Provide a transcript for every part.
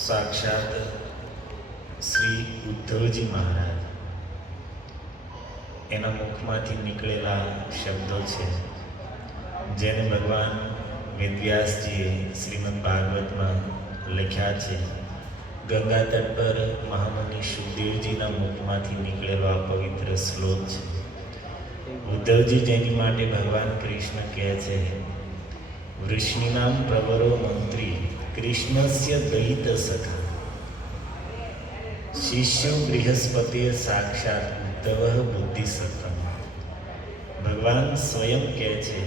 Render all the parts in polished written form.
સાક્ષાત શ્રી ઉદ્ધવજી મહારાજ એના મુખમાંથી નીકળેલા શબ્દો છે જેને ભગવાન વેદવ્યાસજીએ શ્રીમદ ભાગવતમાં લખ્યા છે. ગંગા તટ પર મહામુનિ શુકદેવજીના મુખમાંથી નીકળેલો આ પવિત્ર શ્લોક છે. ઉદ્ધવજી જેની માટે ભગવાન કૃષ્ણ કહે છે, વૃષ્ણિનામ પ્રવરો મંત્રી કૃષ્ણસ્ય દયિત સખા શિષ્યો બૃહસ્પતિ સાક્ષાત ઉદ્ધવ બુદ્ધિ સત્તમ. ભગવાન સ્વયં કહે છે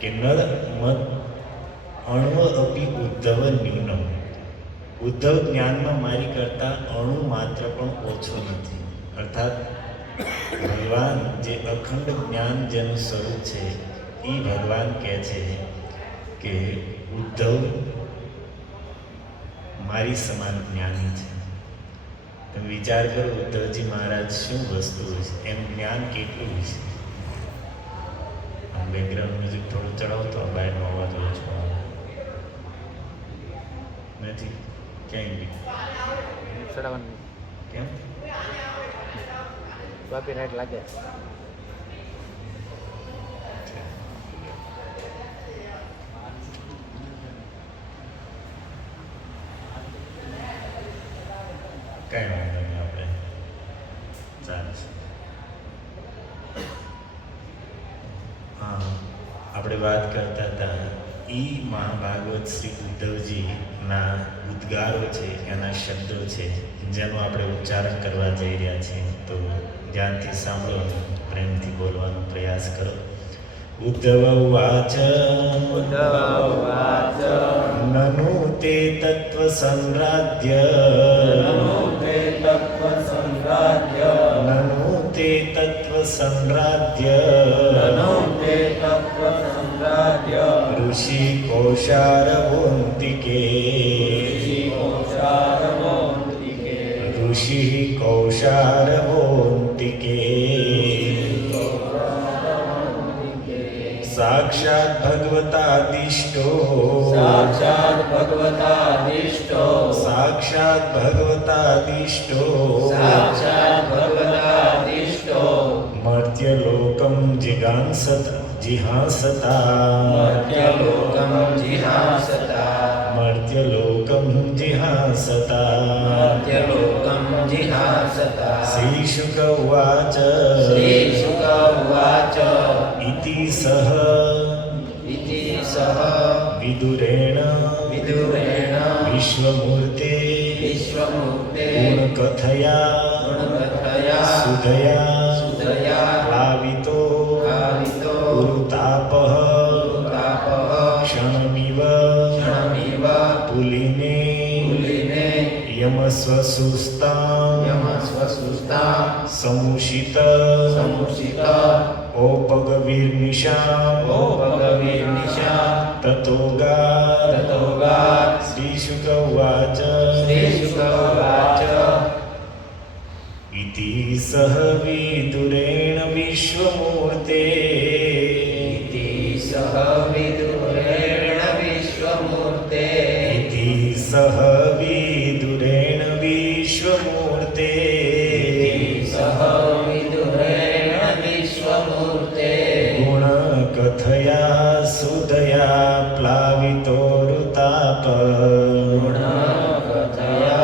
કે નર મત અણવ અપી ઉદ્ધવ ન્યૂનમ. ઉદ્ધવ જ્ઞાનમાં મારી કરતા અણુ માત્ર પણ ઓછો નથી. અર્થાત ભગવાન જે અખંડ જ્ઞાન જેનું સ્વરૂપ છે એ ભગવાન કહે છે કે ઉદ્ધવ મારી સમાન જ્ઞાની છે. તમે વિચાર કરો ઉદ્ધવજી મહારાજ શું વસ્તુ છે, એનું જ્ઞાન કેટલું છે. બેકગ્રાઉન્ડ મ્યુઝિક થોડું ચડાવતો બહારનો અવાજ ઓછો નથી ક્યાંય બી ચડાવવાનું કેમ કોપીરાઈટ લાગે. કાંઈ વાંધો નહીં, આપણે ચાલશે. હા, આપણે વાત કરતા હતા એ મહાભાગવત શ્રી ઉદ્ધવજીના ઉદ્ગારો છે, એના શબ્દો છે જેનું આપણે ઉચ્ચારણ કરવા જઈ રહ્યા છીએ. તો ધ્યાનથી સાંભળો, પ્રેમથી બોલવાનો પ્રયાસ કરો. ઉદ્ધવ ઉવાચ નનુ તે તત્વ સંરાધ્ય નનુ તે તત્વ સંરાધ્ય ઋષિ કૌશારવોન્તિકે ઋષિ કૌશારવોન્તિકે સાક્ષાત ભગવતાદિષ્ટો મર્ત્યલોકમ જિહાંસતા. શ્રી શુક ઉવાચ ઇતિ સહ વિદુરેણ વિશ્વમૂર્તે ગુણકથયા સુધયા પ્લાવિતો ઉરુતાપઃ ક્ષણમિવ પુલિને યમસ્વસુસ્તાં સમુષિત ઓપગવિર્નિશાં તતોગાત. શ્રી શુક ઉવાચ इति सह विदुरेण विश्वमूर्ते इति सह विदुरेण विश्वमूर्ते इति सह विदुरेण विश्वमूर्ते इति सह विदुरेण विश्वमूर्ते गुणकथया सुदया प्लावितोरुताप गुणकथया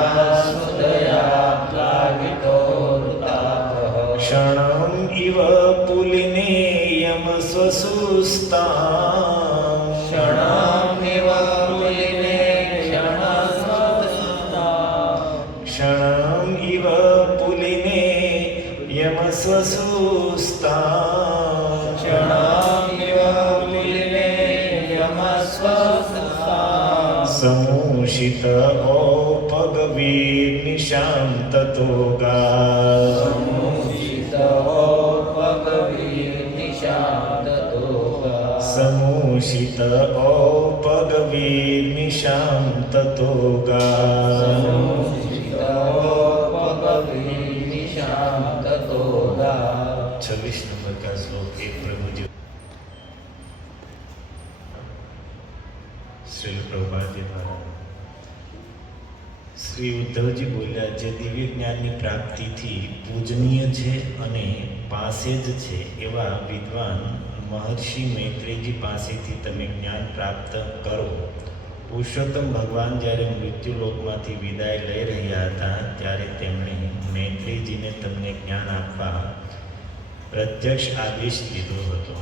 सुदया प्लावितोरुतापः क्षणम् इव पुलिने यमस्वसुस्ताम् क्षणमिव पुलिने क्षणस्वसुस्ताम् क्षणम् इव पुलिने यमस्वसुस्ताम् क्षणमिव पुलिने यमस्वसुस्ताम् समूषित औपगवीर्निशां ततोगा समूषित औपगवीर्निशां ततोगा 26 नंबर का श्लोक एक प्रभु जी શ્રી પ્રભુપાદજી દ્વારા શ્રી ઉદ્ધવજી બોલ્યા જે દિવ્ય જ્ઞાનની પ્રાપ્તિથી પૂજનીય છે અને પાસે જ છે એવા વિદ્વાન મહર્ષિ મૈત્રેયજી પાસેથી તમે જ્ઞાન પ્રાપ્ત કરો. પુરુષોત્તમ ભગવાન જ્યારે મૃત્યુલોકમાંથી વિદાય લઈ રહ્યા હતા ત્યારે તેમણે મૈત્રેયજીને તમને જ્ઞાન આપવા પ્રત્યક્ષ આદેશ દીધો હતો.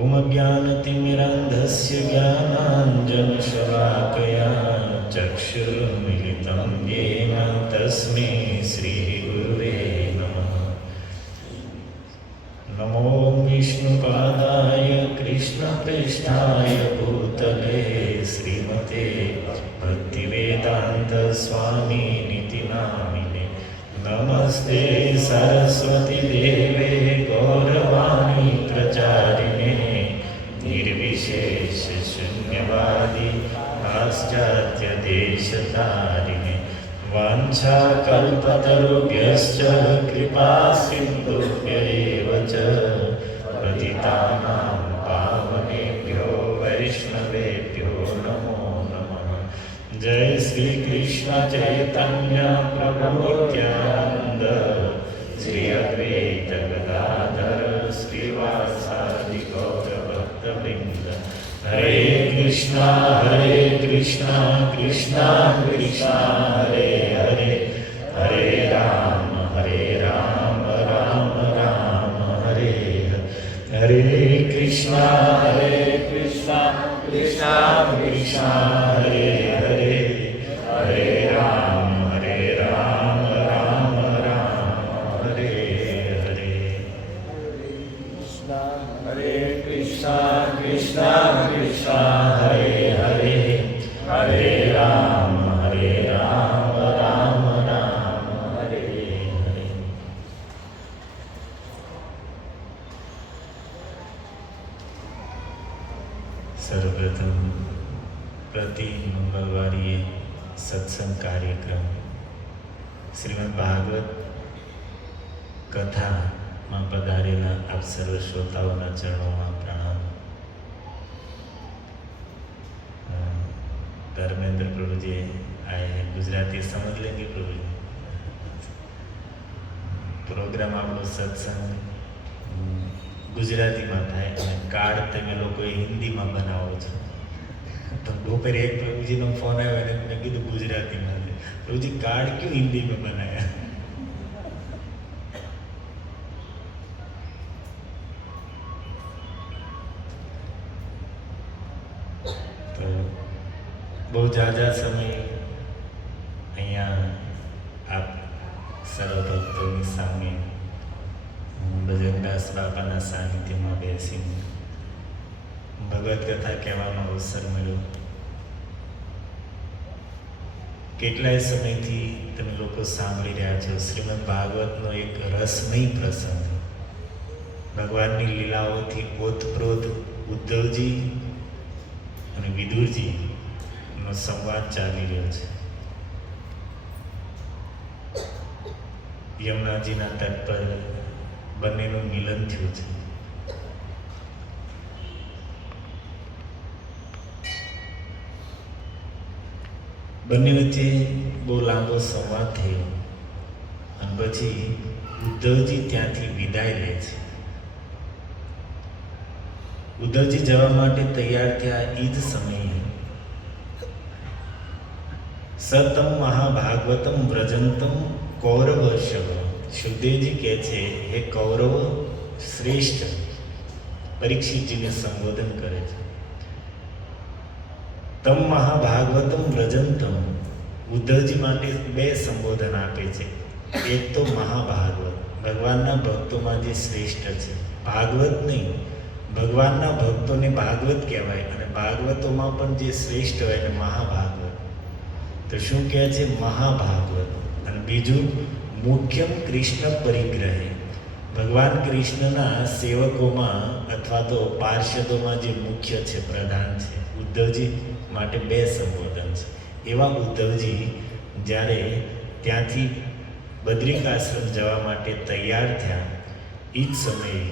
ઓમ જ્ઞાનતિમિરાંધસ્ય જ્ઞાનાંજનશલાકયા ચક્ષુર્મિલિतं येन તસ્મૈ શ્રી ગુરવે નમઃ. નમો વિષ્ણુપાદાય કૃષ્ણપ્રેષ્ઠાય ભૂતલે શ્રીમતે ભક્તિવેદાંત સ્વામી નિતિ નામિને નમસ્તે સરસ્વતી દેવે ગૌરવાણી પ્રચારિણે નિર્વિશેષ શૂન્યવાદી પાશ્ચાત્ય દેશતારિણે વાંછાકલ્પતરુભ્યશ્ચ કૃપા સિંધુભ્યૈવ ચ પતિતાનાં પાવનેભ્યો વૈષ્ણવેભ્યો નમો નમઃ. જય શ્રી કૃષ્ણ ચૈતન્ય પ્રભુ નિત્યાનંદ શ્રી અદ્વૈત ગદાધર શ્રીવાસાદિ ગૌર ભક્તવૃંદ. હરે કૃષ્ણ કૃષ્ણ કૃષ્ણ હરે હરે હરે રામ રામ રામ હરે હરે કૃષ્ણ કૃષ્ણ કૃષ્ણ હરે હરે હરે રામ રામ રામ હરે હરે. हरे कृष्णा कृष्णा कृष्णा हरे हरे હરે રામ રામ રામ હરે હરે. સર્વપ્રથમ પ્રતિ મંગળવારીએ સત્સંગ કાર્યક્રમ શ્રીમદ ભાગવત કથામાં પધારેલા આપ સર્વ શ્રોતાઓના ચરણોમાં પ્રણામ. धर्मेंद्र प्रभु जी आए हैं. गुजराती समझ लेंगे प्रभु जी. प्रोग्राम આપણો સત્સંગ ગુજરાતીમાં થાય અને કાર્ડ તમે લોકો હિન્દીમાં બનાવો છો. તો બપોરે એક પ્રભુજીનો ફોન આવ્યો અને મેં કીધું ગુજરાતીમાં છે. પ્રભુજી કાર્ડ ક્यों हिंदी में बनाया? તો બહુ ઝાઝા સમય અહીંયા આપ સર્વ ભક્તોની સામે ભજનદાસ બાપાના સાનિધ્યમાં બેસીને ભગવત કથા કહેવાનો અવસર મળ્યો. કેટલાય સમયથી તમે લોકો સાંભળી રહ્યા છો શ્રીમદ ભાગવતનો એક રસમય પ્રસંગ. ભગવાનની લીલાઓથી ઓતપ્રોત ઉદ્ધવજી અને વિદુરજી નો સંવાદ ચાલી રહ્યો છે. યમુનાજીના તટ પર બંનેનું મિલન થયું છે. બંને વચ્ચે બહુ લાંબો સંવાદ થયો અને પછી ઉદ્ધવજી ત્યાંથી વિદાય લે છે. ઉદ્ધવજી જવા માટે તૈયાર થયા એ જ સમયે સતમ મહાભાગવતમ વ્રજંતમ કૌરવ શવ. સુખદેવજી કહે છે, હે કૌરવ શ્રેષ્ઠ, પરીક્ષિતજીને સંબોધન કરે છે. તમ મહાભાગવતમ વ્રજંતમ, ઉદ્ધવજી માટે બે સંબોધન આપે છે. એક તો મહાભાગવત, ભગવાનના ભક્તોમાં જે શ્રેષ્ઠ છે. ભાગવત નહીં, ભગવાનના ભક્તોને ભાગવત કહેવાય, અને ભાગવતોમાં પણ જે શ્રેષ્ઠ હોય એને મહાભાગવત. તો શું કહે છે? મહાભાગવત. અને બીજું મુખ્યમ કૃષ્ણ પરિગ્રહે, ભગવાન કૃષ્ણના સેવકોમાં અથવા તો પાર્ષદોમાં જે મુખ્ય છે, પ્રધાન છે. ઉદ્ધવજી માટે બે સંબોધન છે. એવા ઉદ્ધવજી જ્યારે ત્યાંથી બદ્રિકાશ્રમ જવા માટે તૈયાર થયા એ જ સમયે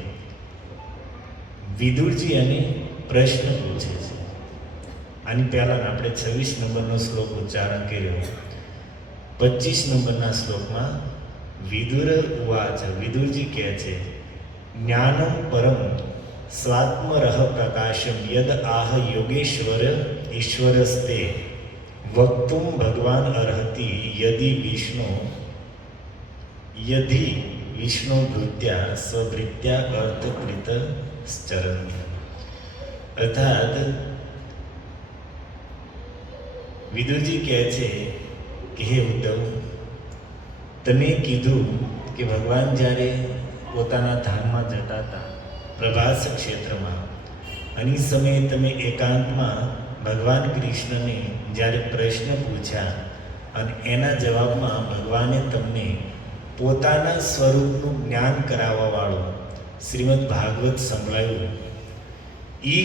વિદુરજી એને પ્રશ્ન પૂછે છે. આની પહેલાં આપણે 26 નંબરનો શ્લોક ઉચ્ચારણ કર્યો. 25 નંબરના શ્લોકમાં વિદુર ઉવાચ, વિદુરજી કહે છે, જ્ઞાનમ પરમ સ્વાત્મરહ પ્રકાશમ યદ આહ યોગેશ્વર ઈશ્વરસ્તે વક્તુમ ભગવાન અર્હતિ યધિ વિષ્ણુ ભૃત્યા સ્વભૃત્યા અર્થકૃત ચરણ. અર્થાત વિદુરજી કહે છે કે હે ઉદ્ધવ, તમે કીધું કે ભગવાન જ્યારે પોતાના ધામમાં જતા હતા પ્રભાસ ક્ષેત્રમાં, અને એ સમયે તમે એકાંતમાં ભગવાન કૃષ્ણને જ્યારે પ્રશ્ન પૂછ્યા અને એના જવાબમાં ભગવાને તમને પોતાના સ્વરૂપનું જ્ઞાન કરાવવાવાળું શ્રીમદ ભાગવત સંભળાયું. એ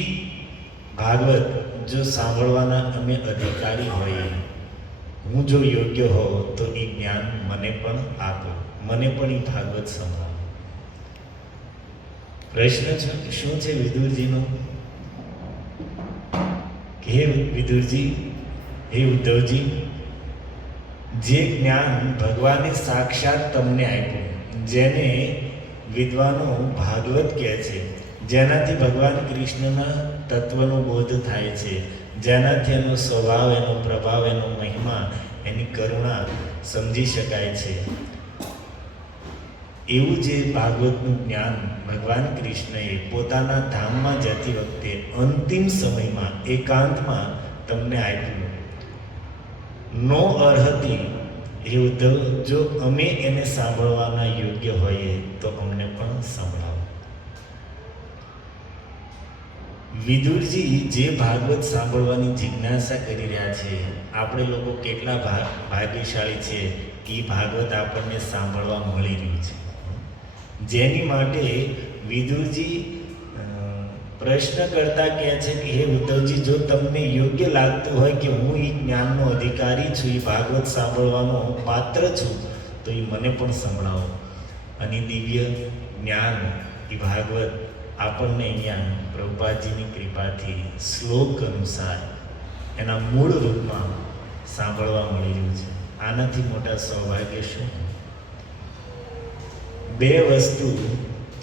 ભાગવત જો સાંભળવાના અમે અધિકારી હોઈએ, હું જો યોગ્ય હોઉં તો એ જ્ઞાન મને પણ આપો, મને પણ એ ભાગવત સંભળાવો. પ્રશ્ન શું છે વિદુરજીનો? હે વિદુરજી, હે ઉદ્ધવજી, જે જ્ઞાન ભગવાને સાક્ષાત તમને આપ્યું, જેને વિદ્વાનો ભાગવત કહે છે, જેનાથી ભગવાન કૃષ્ણના તત્વનો બોધ થાય છે, જેનાથી એનો સ્વભાવ, એનો પ્રભાવ, એનો મહિમા, એની કરુણા સમજી શકાય છે, એવું જે ભાગવતનું જ્ઞાન ભગવાન કૃષ્ણએ પોતાના ધામમાં જતી વખતે અંતિમ સમયમાં એકાંતમાં તમને આપ્યું. નો અર્હતિ, એ ઉદ્ધવ, જો અમે એને સાંભળવાના યોગ્ય હોઈએ તો અમને પણ સંભળાવો. વિદુરજી જે ભાગવત સાંભળવાની જિજ્ઞાસા કરી રહ્યા છે, આપણે લોકો કેટલા ભાગ્યશાળી છે કે ભાગવત આપણને સાંભળવા મળી રહ્યું છે. જેની માટે વિદુરજી પ્રશ્ન કરતા કહે છે કે હે ઉદ્ધવજી, જો તમને યોગ્ય લાગતું હોય કે હું એ જ્ઞાનનો અધિકારી છું, એ ભાગવત સાંભળવાનો પાત્ર છું, તો એ મને પણ સંભળાવો. અને દિવ્ય જ્ઞાન એ ભાગવત આપણને અહીંયા પ્રભુપાદજીની કૃપાથી શ્લોક અનુસાર એના મૂળ રૂપમાં સાંભળવા મળી રહ્યું છે. આનાથી મોટા સૌભાગ્ય શું? બે વસ્તુ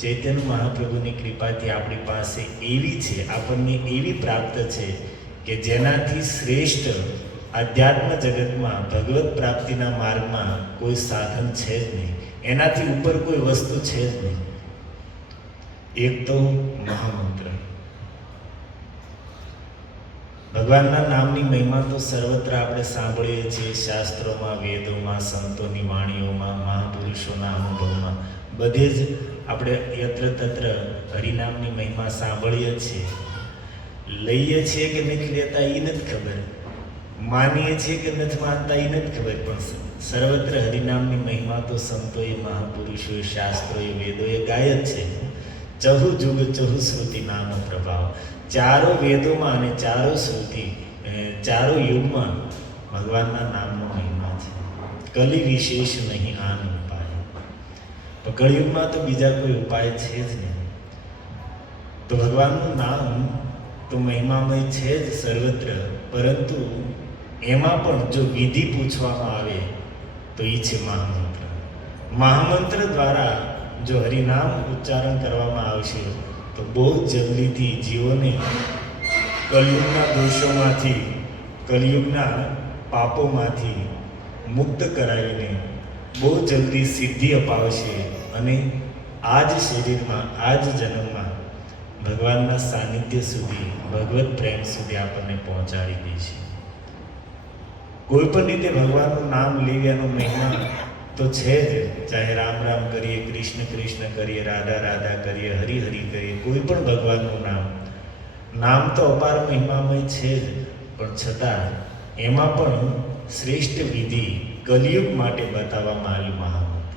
ચૈતન્ય મહાપ્રભુની કૃપાથી આપણી પાસે એવી છે, આપણને એવી પ્રાપ્ત છે કે જેનાથી શ્રેષ્ઠ આધ્યાત્મ જગતમાં ભગવત પ્રાપ્તિના માર્ગમાં કોઈ સાધન છે જ નહીં, એનાથી ઉપર કોઈ વસ્તુ છે જ નહીં. એક તો મહામંત્ર. ભગવાનના નામની મહિમા તો સર્વત્ર આપણે સાંભળીએ છીએ, શાસ્ત્રોમાં, વેદોમાં, સંતોની વાણીઓમાં, મહાપુરુષોના અનુભવમાં, બધે જ આપણે યત્ર તત્ર હરિનામની મહિમા સાંભળીએ છીએ. લઈએ છીએ કે નથી લેતા એ નથી ખબર, માનીએ છીએ કે નથી માનતા એ નથી ખબર, પણ સર્વત્ર હરિનામની મહિમા તો સંતોએ, મહાપુરુષોએ, શાસ્ત્રોએ, વેદોએ ગાય જ છે. ચહુ જુગ ચહુ શ્રુતિ નામ પ્રભાવ. ચારો વેદોમાં અને ચારો શ્રુતિ, ચારો યુગમાં ભગવાનના નામનો મહિમા છે. કલી વિશેષ નહીં આન ઉપાય. તો કળિયુગમાં તો બીજા કોઈ ઉપાય છે જ નહીં. તો ભગવાનનું નામ તો મહિમામય છે જ સર્વત્ર, પરંતુ એમાં પણ જો વિધિ પૂછવામાં આવે તો એ છે મહામંત્ર. મહામંત્ર દ્વારા જો હરિનામ ઉચ્ચારણ કરવામાં આવશે તો બહુ જલ્દીથી જીવોને કલયુગના દોષોમાંથી, કલયુગના પાપોમાંથી મુક્ત કરાવીને બહુ જલ્દી સિદ્ધિ અપાવશે અને આ જ શરીરમાં, આ જ જન્મમાં ભગવાનના સાનિધ્ય સુધી, ભગવત પ્રેમ સુધી આપણને પહોંચાડી દેશે. કોઈ પણ રીતે ભગવાનનું નામ લેવાનો મહિમા તો છે જ. ચાહે રામ રામ કરીએ, કૃષ્ણ કૃષ્ણ કરીએ, રાધા રાધા કરીએ, હરિ હરિ કરીએ, કોઈ પણ ભગવાનનું નામ તો અપાર મહિમામય છે જ. પણ છતાં એમાં પણ શ્રેષ્ઠ વિધિ કલિયુગ માટે બતાવવામાં આવી મહામંત્ર.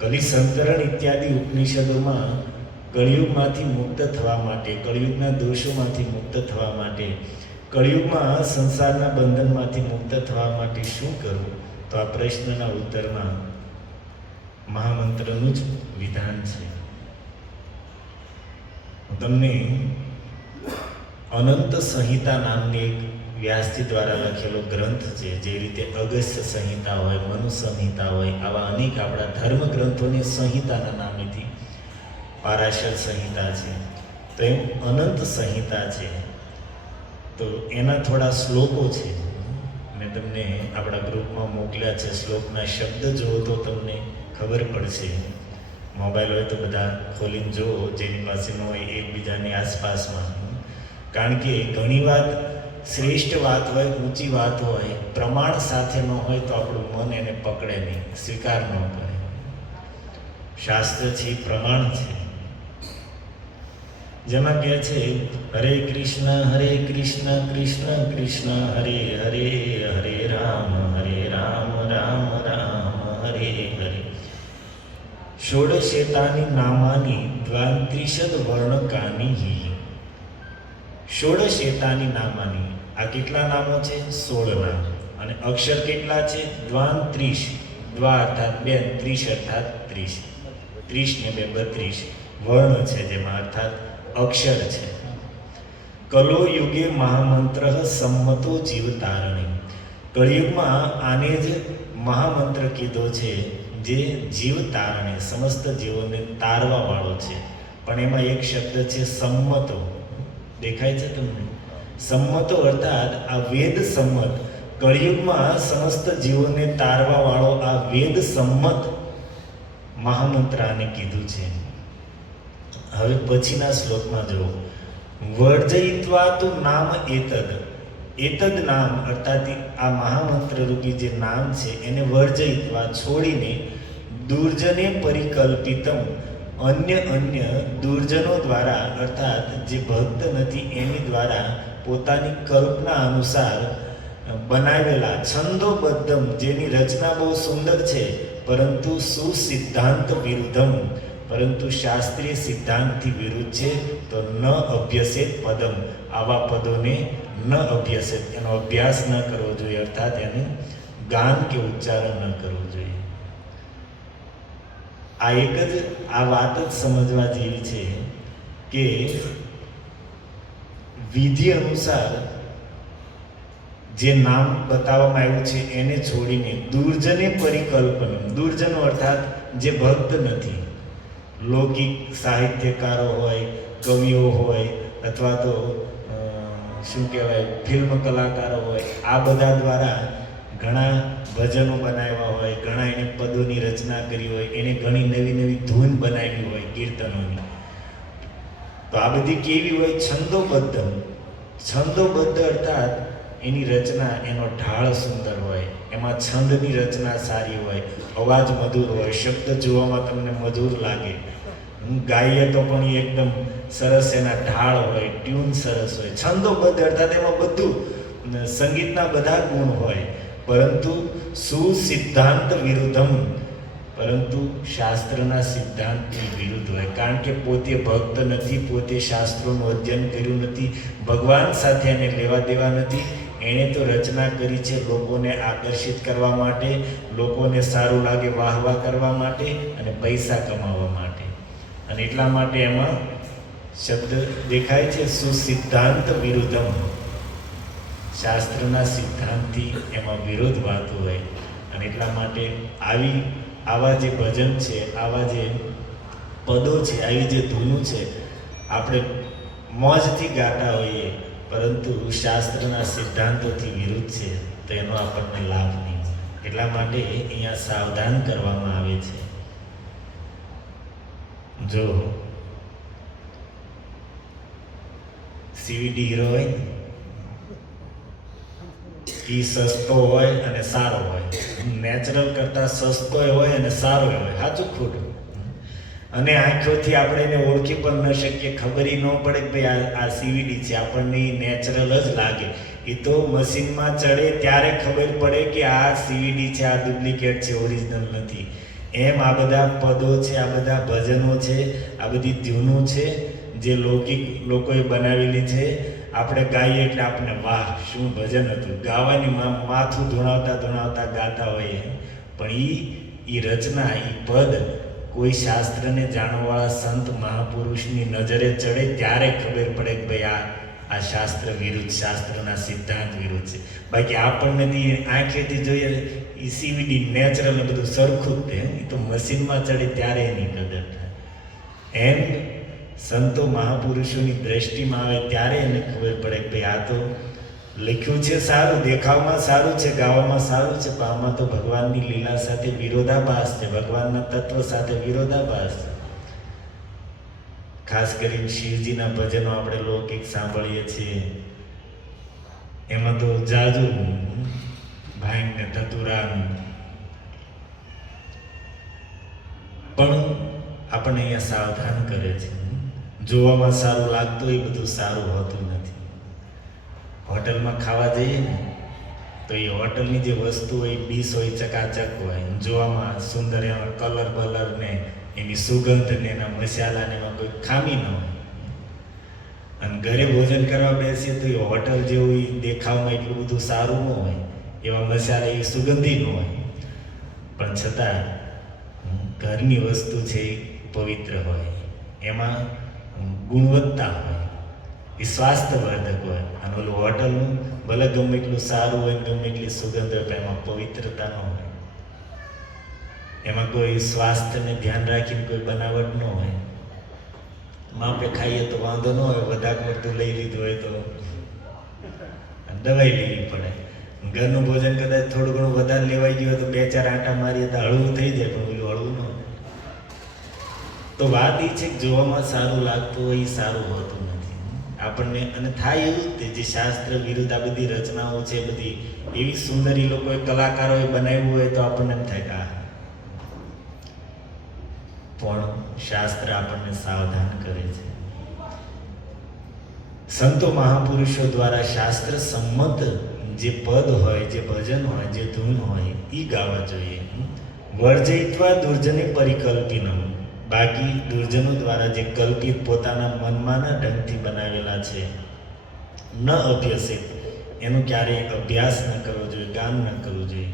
કલિસંતરણ ઇત્યાદિ ઉપનિષદોમાં કળિયુગમાંથી મુક્ત થવા માટે, કળિયુગના દોષોમાંથી મુક્ત થવા માટે, કળિયુગમાં સંસારના બંધનમાંથી મુક્ત થવા માટે શું કરવું, તો આ પ્રશ્નના ઉત્તરમાં મહામંત્રનું જ વિધાન છે. હું તમને અનંત સંહિતા નામની એક વ્યાસજી દ્વારા લખેલો ગ્રંથ છે. જે રીતે અગસ્ત્ય સંહિતા હોય, મનુ સંહિતા હોય, આવા અનેક આપણા ધર્મ ગ્રંથોની સંહિતાના નામેથી પારાશર સંહિતા છે, તો એમ અનંત સંહિતા છે. તો એના થોડા શ્લોકો છે, મેં તમને આપણા ગ્રુપમાં મોકલ્યા છે. શ્લોકના શબ્દ જુઓ તો તમને ખબર પડશે. મોબાઈલ હોય તો બધા ખોલીને જુઓ, જેની પાસે ન હોય એકબીજાની આસપાસમાં. કારણ કે ઘણી વાત શ્રેષ્ઠ વાત હોય, ઊંચી વાત હોય, પ્રમાણ સાથે ન હોય તો આપણું મન એને પકડે નહીં, સ્વીકાર ન કરે. શાસ્ત્ર છે એ પ્રમાણ છે. જેમાં કહે છે હરે કૃષ્ણ કૃષ્ણ કૃષ્ણ હરે હરે, હરે રામ રામ રામ હરે હરે. ષોડશેતાની નામાની દ્વાંત્રિશદ વર્ણકાની. ષોડશેતાની નામાની, આ કેટલા નામો છે? 16 નામ. અને અક્ષર કેટલા છે? દ્વાંત્રીશ. દ્વા અર્થાત 2, ત્રીસ અર્થાત 30. 30 ને 2 32 વર્ણ છે, જેમાં અર્થાત અક્ષર છે. કલો યુગે મહામંત્ર સંમતો જીવ તારણી. કળિયુગમાં આને જ મહામંત્ર કીધો છે, જે જીવ તારણે, સમસ્ત જીવોને તારવા વાળો છે. પણ એમાં એક શબ્દ છે સંમતો. દેખાય છે તમને? સંમતો અર્થાત આ વેદ સંમત, કળિયુગમાં સમસ્ત જીવોને તારવા વાળો આ વેદ સંમત મહામંત્ર આને કીધું છે. હવે પછીના શ્લોકમાં જુઓ. વર્જયિત્વા તુ નામ એતદ નામ અર્થાત આ મહામંત્ર રૂપી જે નામ છે એને વર્જયિત્વા છોડીને, દુર્જને પરિકલ્પિતમ અન્ય દુર્જનો દ્વારા અર્થાત જે ભક્ત નથી એની દ્વારા પોતાની કલ્પના અનુસાર બનાવેલા છંદોબદ્ધમ, જેની રચના બહુ સુંદર છે, પરંતુ સુસિદ્ધાંત વિરુદ્ધમ, પરંતુ શાસ્ત્રીય સિદ્ધાંતથી વિરુદ્ધ છે, તો ન અભ્યસેત પદમ, આવા પદોને ન અભ્યસેત, એનો અભ્યાસ ન કરવો જોઈએ, અર્થાત એનું ગાન કે ઉચ્ચારણ ન કરવું જોઈએ. આ એક જ આ વાત જ સમજવા જેવી છે કે વિધિ અનુસાર જે નામ બતાવવામાં આવ્યું છે એને છોડીને દુર્જને પરિકલ્પન, દુર્જનો અર્થાત જે ભક્ત નથી, લૌકિક સાહિત્યકારો હોય, કવિઓ હોય, અથવા તો શું કહેવાય ફિલ્મ કલાકારો હોય, આ બધા દ્વારા ઘણા ભજનો બનાવ્યા હોય, ઘણા એને પદોની રચના કરી હોય, એને ઘણી નવી નવી ધૂન બનાવી હોય કીર્તનોની. તો આ બધી કેવી હોય? છંદોબદ્ધ. છંદોબદ્ધ અર્થાત એની રચના, એનો ઢાળ સુંદર હોય, એમાં છંદની રચના સારી હોય, અવાજ મધુર હોય, શબ્દ જોવામાં તમને મધુર લાગે, ગાઈએ તો પણ એકદમ સરસ એના ઢાળ હોય, ટ્યુન સરસ હોય. છંદોબદ્ધ અર્થાત એમાં બધું સંગીતના બધા ગુણ હોય, પરંતુ સુસિદ્ધાંત વિરુદ્ધમ, પરંતુ શાસ્ત્રના સિદ્ધાંતની વિરુદ્ધ હોય. કારણ કે પોતે ભક્ત નથી, પોતે શાસ્ત્રોનું અધ્યયન કર્યું નથી, ભગવાન સાથે એને લેવા દેવા નથી, એણે તો રચના કરી છે લોકોને આકર્ષિત કરવા માટે, લોકોને સારું લાગે વાહવા કરવા માટે અને પૈસા કમાવા માટે. અને એટલા માટે એમાં શબ્દ દેખાય છે સુસિદ્ધાંત વિરુદ્ધમ. શાસ્ત્રના સિદ્ધાંતથી એમાં વિરોધ વાતો હોય. અને એટલા માટે આવા જે ભજન છે, આવા જે પદો છે, આવી જે ધૂનું છે, આપણે મોજથી ગાતા હોઈએ, પરંતુ શાસ્ત્રના સિદ્ધાંતોથી વિરુદ્ધ છે તો એનો આપણને લાભ નહીં. એટલા માટે અહીંયા સાવધાન કરવામાં આવે છે. જો સીવીડી હીરો હોય ને, એ સસ્તો હોય અને સારો હોય. નેચરલ કરતાં સસ્તો હોય અને સારો હોય. સાચું ખોટું? અને આંખોથી આપણે એને ઓળખી પણ ન શકીએ, ખબર ન પડે કે ભાઈ આ સીવીડી છે. આપણને નેચરલ જ લાગે. એ તો મશીનમાં ચડે ત્યારે ખબર પડે કે આ સીવીડી છે, આ ડુપ્લિકેટ છે, ઓરિજિનલ નથી. એમ આ બધા પદો છે, આ બધા ભજનો છે, આ બધી ધૂનો છે જે લૌકિક લોકોએ બનાવેલી છે. આપણે ગાઈએ એટલે આપણને વાહ શું ભજન હતું, ગાવાની માથું ધુણાવતા ગાતા હોઈએ. પણ એ રચના, એ પદ કોઈ શાસ્ત્રને જાણવાવાળા સંત મહાપુરુષની નજરે ચડે ત્યારે ખબર પડે કે ભાઈ આ શાસ્ત્ર વિરુદ્ધ, શાસ્ત્રના સિદ્ધાંત વિરુદ્ધ છે. બાકી આપણને આંખેથી જોઈએ એ સીવીડી નેચરલ ને બધું સરખું જ છે. એ તો મશીનમાં ચડે ત્યારે એની કદર થાય. એમ સંતો મહાપુરુષોની દ્રષ્ટિમાં આવે ત્યારે એને ખબર પડે કે ભાઈ આ તો લખ્યું છે સારું, દેખાવમાં સારું છે, ગાવામાં સારું છે, પણ આમાં તો ભગવાનની લીલા સાથે વિરોધાભાસ છે, ભગવાનના તત્વ સાથે વિરોધાભાસ છે. ખાસ કરીને શિવજીના ભજનો આપણે લૌકિક સાંભળીએ છીએ, એમાં તો જાજુ ભાંગ ને ધતુરા, પણ આપણને અહીંયા સાવધાન કરે છે. જોવામાં સારું લાગતું એ બધું સારું હોતું નથી. હોટલમાં ખાવા જઈએ ને તો એ હોટલની જે વસ્તુ હોય, ડીશ હોય, ચકાચક હોય, જોવામાં સુંદર, એમાં કલર બલર ને એની સુગંધ ને એના મસાલા ને એમાં કોઈ ખામી ન હોય. અને ઘરે ભોજન કરવા બેસીએ તો એ હોટલ જેવું દેખાવમાં એટલું બધું સારું ન હોય, એવા મસાલા, એવી સુગંધી ન હોય. પણ છતાં ઘરની વસ્તુ છે એ પવિત્ર હોય, એમાં ગુણવત્તા હોય, એ સ્વાસ્થ્યવર્ધક હોય. અને ઓલું હોટલનું ભલે ગમે એટલું સારું હોય, ગમે એટલી સુગંધ હોય, એમાં પવિત્રતા ન હોય, એમાં કોઈ સ્વાસ્થ્યને ધ્યાન રાખીને કોઈ બનાવટ ન હોય. માપે ખાઈએ તો વાંધો ન હોય, વધારે પડતું લઈ લીધું હોય તો દવાઈ લેવી પડે. ઘરનું ભોજન કદાચ થોડું ઘણું વધારે લેવાઈ ગયું હોય તો 2-4 આંટા મારીએ તો હળવું થઈ જાય, પણ ઓલું હળવું ન હોય. તો વાત એ છે કે જોવામાં સારું લાગતું હોય એ સારું હોતું નથી આપણને. અને થાય એવું જ જે શાસ્ત્ર વિરુદ્ધ આ બધી રચનાઓ છે, બધી એવી સુંદર એ લોકોએ કલાકારોએ બનાવ્યું હોય તો આપણને એમ થાય કે પણ શાસ્ત્ર આપણને સાવધાન કરે છે. સંતો મહાપુરુષો દ્વારા શાસ્ત્ર સંમત જે પદ હોય, જે ભજન હોય, જે ધૂન હોય એ ગાવા જોઈએ. વર્જયિત્વા દુર્જને પરિકલ્પિનમ. બાકી દુર્જનો દ્વારા જે કલ્પિત પોતાના મનમાંના ઢંગથી બનાવેલા છે, ન અભ્યસિત, એનું ક્યારેય અભ્યાસ ન કરવો જોઈએ, ગાન ન કરવું જોઈએ.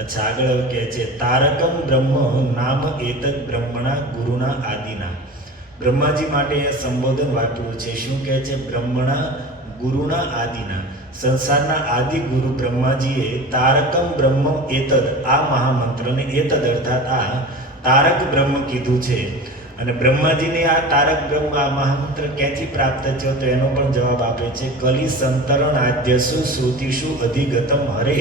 અચ્છા, આગળ કહે છે તારકમ બ્રહ્મ નામ એતદ બ્રહ્મણા ગુરુના આદિના. બ્રહ્માજી માટે સંબોધન વાક્યું છે. શું કહે છે? બ્રહ્મણા ગુરુના આદિના. સંસારના આદિ ગુરુ બ્રહ્માજીએ તારકમ બ્રહ્મ એતદ, આ મહામંત્રને એતદ અર્થાત આ તારક બ્રહ્મ કીધું છે. અને બ્રહ્માજીને આ તારક બ્રહ્મ, આ મહામંત્ર ક્યાંથી પ્રાપ્ત થયો? તો એનો પણ જવાબ આપે છે કલિ સંતરણ આદ્યસુ શ્રુતિષુ અધિગતમ હરે.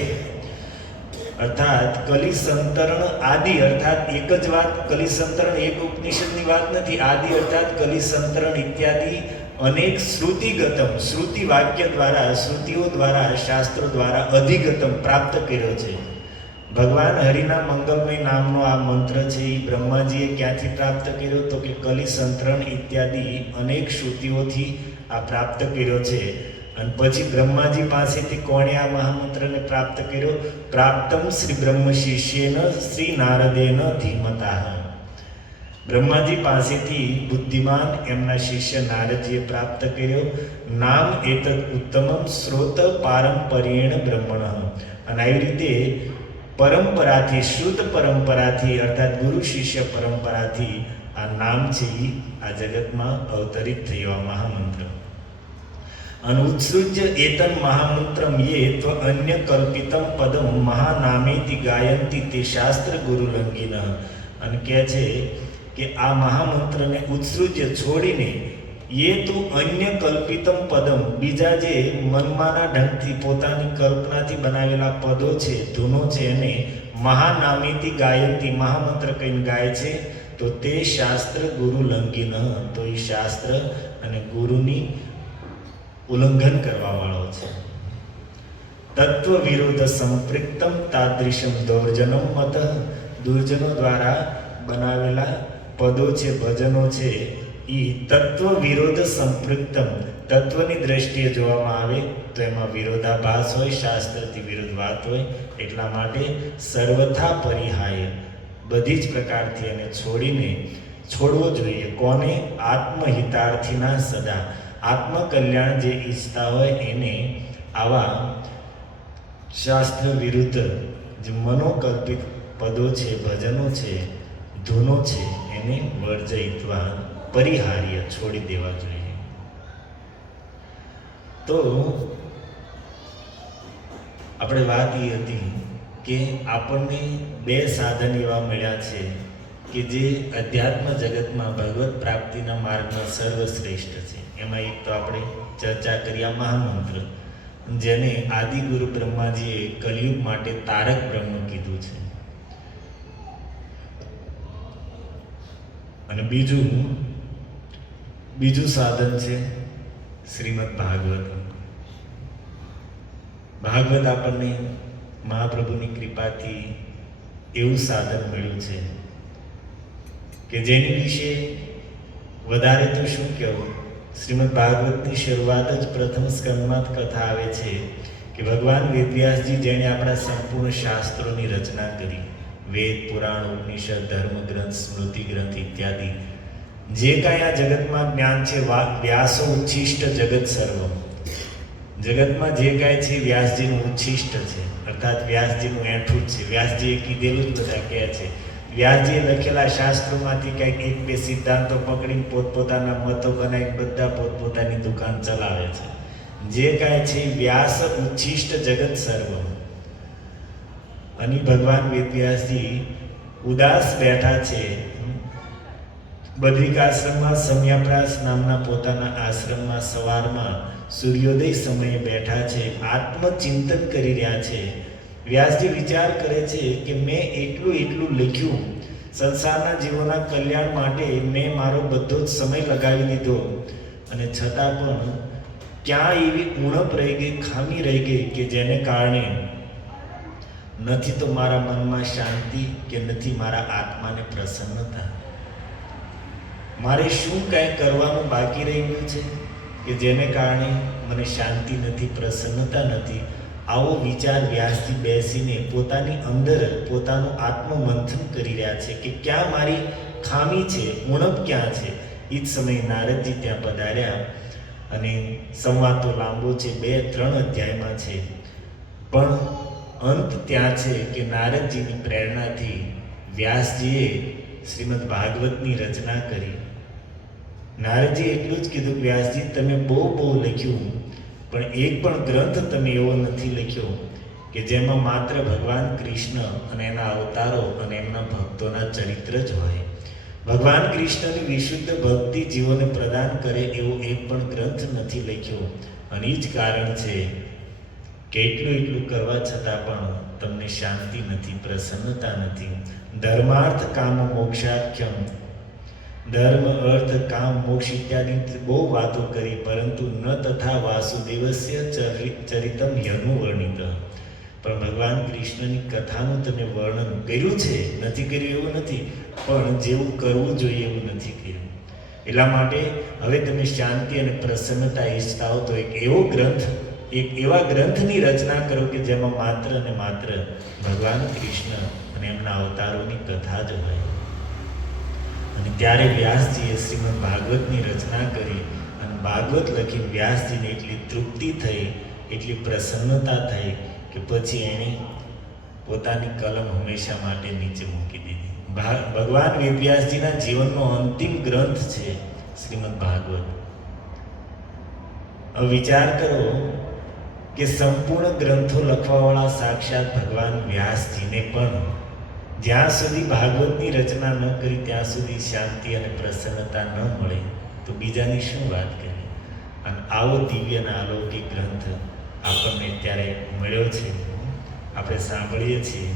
અર્થાત કલિ સંતરણ આદિ, અર્થાત એક જ વાત, કલિ સંતરણ એક ઉપનિષદની વાત નથી. આદિ અર્થાત કલિ સંતરણ ઇત્યાદિ અનેક શ્રુતિગતમ, શ્રુતિ વાક્ય દ્વારા, શ્રુતિઓ દ્વારા, શાસ્ત્રો દ્વારા અધિગતમ પ્રાપ્ત કર્યો છે. ભગવાન હરિના મંગલમય નામનો આ મંત્ર છે એ બ્રહ્માજીએ ક્યાંથી પ્રાપ્ત કર્યો? તો કે કલિ સંતરણ ઇત્યાદિ અનેક શ્રુતિઓથી આ પ્રાપ્ત કર્યો છે. અને પછી બ્રહ્માજી પાસેથી કોણે આ મહામંત્રને પ્રાપ્ત કર્યો? પ્રાપ્તમ શ્રી બ્રહ્મ શિષ્યેન શ્રી નારદેન ધીમતા. બ્રહ્માજી પાસેથી બુદ્ધિમાન એમના શિષ્ય નારદજીએ પ્રાપ્ત કર્યો. નામ એતદ ઉત્તમમ શ્રોત પારંપર્યેણ બ્રહ્મણ. અને આવી રીતે પરંપરાથી, શ્રુત પરંપરાથી અર્થાત ગુરુ શિષ્ય પરંપરાથી આ નામ છે એ આ જગતમાં અવતરિત થયો આ મહામંત્ર. અને ઉત્સૃજ્ય એતન મહામંત્રમ યે ત્વ અન્ય કલ્પિતમ પદમ મહાનામેતિ ગાયંતિ તે શાસ્ત્ર ગુરુલંગિન. અને કહે છે કે આ મહામંત્રને ઉત્સૃજ્ય છોડીને યે તું અન્ય કલ્પિતમ પદમ, બીજા જે મનમાના ઢંગથી પોતાની કલ્પનાથી બનાવેલા પદો છે, ધૂનો છે, એને મહાનામેતિ ગાયંતિ, મહામંત્ર કહીને ગાય છે, તો તે શાસ્ત્ર ગુરુલંગિન, તો એ શાસ્ત્ર અને ગુરુની ઉલ્લંઘન કરવા વાળો છે. તત્વ વિરોધ સંપૃક્તમ તાદૃશમ દૌર્જનમ મત. દુર્જનો દ્વારા બનાવેલા પદો છે, ભજનો છે, એ તત્વ વિરોધ સંપૃક્તમ, તત્વની દ્રષ્ટિએ જોવામાં આવે તો એમાં વિરોધાભાસ હોય, શાસ્ત્રથી વિરુદ્ધ વાત હોય. એટલા માટે સર્વથા પરિહાય, બધી જ પ્રકારથી એને છોડવો જોઈએ. કોને? આત્મહિતાર્થીના સદા, આત્મકલ્યાણ જે ઈચ્છતા હોય એને આવા શાસ્ત્ર વિરુદ્ધ જે મનોકલ્પિત પદો છે, ભજનો છે, ધૂનો છે, એને વર્જયિત્વા, પરિહાર્ય, છોડી દેવા જોઈએ. તો આપણે વાત એ હતી કે આપણને બે સાધન એવા મળ્યા છે કે જે અધ્યાત્મ જગતમાં ભગવત પ્રાપ્તિના માર્ગમાં સર્વશ્રેષ્ઠ છે. એમાં એક તો આપણે ચર્ચા કરી આ મહામંત્ર, જેને આદિગુરુ બ્રહ્માજીએ કલિયુગ માટે તારક બ્રહ્મ કીધું છે. અને બીજું સાધન છે શ્રીમદ ભાગવત. ભાગવત આપણને મહાપ્રભુની કૃપાથી એવું સાધન મળ્યું છે કે જેની વિશે વધારે તો શું કહેવું. શ્રીમદ ભાગવતની શરૂઆત જ પ્રથમ સ્કંદમાં કથા આવે છે કે ભગવાન વેદવ્યાસજી જેણે આપણા સંપૂર્ણ શાસ્ત્રોની રચના કરી, વેદ, પુરાણ, ઉપનિષદ, ધર્મ ગ્રંથ, સ્મૃતિ ગ્રંથ ઇત્યાદિ જે કાંઈ આ જગતમાં જ્ઞાન છે, વ્યાસો ઉચ્છિષ્ટ જગત સર્વ, જગતમાં જે કાંઈ છે વ્યાસજીનું ઉચ્છિષ્ટ છે, અર્થાત વ્યાસજીનું એઠું જ છે. વ્યાસજીએ કીધેલું જ બધા કહે છે. વ્યાસજીએ લખેલા શાસ્ત્રોમાંથી કંઈક એક બે સિદ્ધાંતો પકડીને પોતપોતાના મતો બનાવી બધા પોતપોતાની દુકાન ચલાવે છે. જે કાંઈ છે વ્યાસ ઉચ્છિષ્ટ જગત સર્વ. અને ભગવાન વેદવ્યાસજી ઉદાસ બેઠા છે બદ્રિકાશ્રમમાં, સમયાપ્રાસ નામના પોતાના આશ્રમમાં સવારમાં સૂર્યોદય સમયે બેઠા છે, આત્મચિંતન કરી રહ્યા છે. વ્યાસજી વિચાર કરે છે કે મેં એટલું લખ્યું, સંસારના જીવોના કલ્યાણ માટે મેં મારો બધો જ સમય લગાવી દીધો, અને છતાં પણ ક્યાં એવી ઉણપ રહી ગઈ, ખામી રહી ગઈ કે જેને કારણે નથી તો મારા મનમાં શાંતિ કે નથી મારા આત્માને પ્રસન્નતા. મારે શું કાંઈ કરવાનું બાકી રહી ગયું છે કે જેને કારણે મને શાંતિ નથી, પ્રસન્નતા નથી. આવો વિચાર વ્યાસજી બેસીને પોતાની અંદર પોતાનું આત્મમંથન કરી રહ્યા છે કે ક્યાં મારી ખામી છે, ઉણપ ક્યાં છે. એ જ સમયે નારદજી ત્યાં પધાર્યા. અને સંવાદ તો લાંબો છે, 2-3 અધ્યાયમાં છે, પણ અંત ત્યાં છે કે નારદજીની પ્રેરણાથી વ્યાસજીએ શ્રીમદ ભાગવતની રચના કરી. નારદજી એટલું જ કીધું, વ્યાસજી તમે બહુ લખ્યું, પણ એક પણ ગ્રંથ તમે એવો નથી લખ્યો કે જેમાં માત્ર ભગવાન કૃષ્ણ અને એના અવતારો અને એમના ભક્તોના ચરિત્ર જ હોય. ભગવાન કૃષ્ણની વિશુદ્ધ ભક્તિ જીવોને પ્રદાન કરે એવો એક પણ ગ્રંથ નથી લખ્યો. અને એ જ કારણ છે કે એટલું કરવા છતાં પણ તમને શાંતિ નથી, પ્રસન્નતા નથી. ધર્માર્થ કામ મોક્ષાખ્યમ, ધર્મ, અર્થ, કામ, મોક્ષ ઇત્યાદિ બહુ વાતો કરી, પરંતુ ન તથા વાસુદેવસ્ય ચરિતમ યનુ વર્ણિત. પણ ભગવાન કૃષ્ણની કથાનું તમે વર્ણન કર્યું છે, નથી કર્યું એવું નથી, પણ જેવું કરવું જોઈએ એવું નથી કર્યું. એટલા માટે હવે તમે શાંતિ અને પ્રસન્નતા ઈચ્છતા હો તો એક એવા ગ્રંથની રચના કરો કે જેમાં માત્ર અને માત્ર ભગવાન કૃષ્ણ અને એમના અવતારોની કથા જ હોય. અને ત્યારે વ્યાસજીએ શ્રીમદ ભાગવતની રચના કરી અને ભાગવત લખી વ્યાસજીને એટલી તૃપ્તિ થઈ, એટલી પ્રસન્નતા થઈ કે પછી એણે પોતાની કલમ હંમેશા માટે નીચે મૂકી દીધી. ભગવાન વેદવ્યાસજીના જીવનનો અંતિમ ગ્રંથ છે શ્રીમદ ભાગવત. હવે વિચાર કરો કે સંપૂર્ણ ગ્રંથો લખવાવાળા સાક્ષાત ભગવાન વ્યાસજીને પણ જ્યાં સુધી ભાગવતની રચના ન કરી ત્યાં સુધી શાંતિ અને પ્રસન્નતા ન મળે તો બીજાની શું વાત કરીએ. અને આવો દિવ્ય અને અલૌકિક ગ્રંથ આપણને અત્યારે મળ્યો છે, આપણે સાંભળીએ છીએ.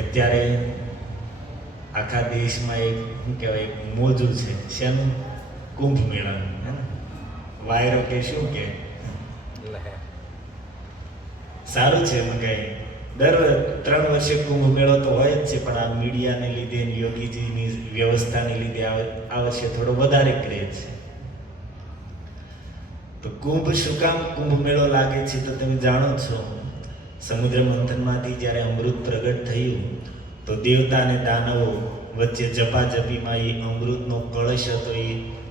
અત્યારે આખા દેશમાં એક શું કહેવાય, એક મોજું છે. શેનું? કુંભ મેળાનું. વાયરો કે શું કે સારું છે. એમાં કઈ દર 3 વર્ષે કુંભ મેળો તો હોય જ છે, પણ આ મીડિયાને લીધે, યોગીજીની વ્યવસ્થાને લીધે આ વર્ષે થોડો વધારે ક્રેઝ છે. તો કુંભ શું કામ કુંભ મેળો લાગે છે તો તમે જાણો છો. સમુદ્ર મંથનમાંથી જ્યારે અમૃત પ્રગટ થયું તો દેવતા અને દાનવો વચ્ચે જપાજપીમાં એ અમૃતનો કળશ હતો, એ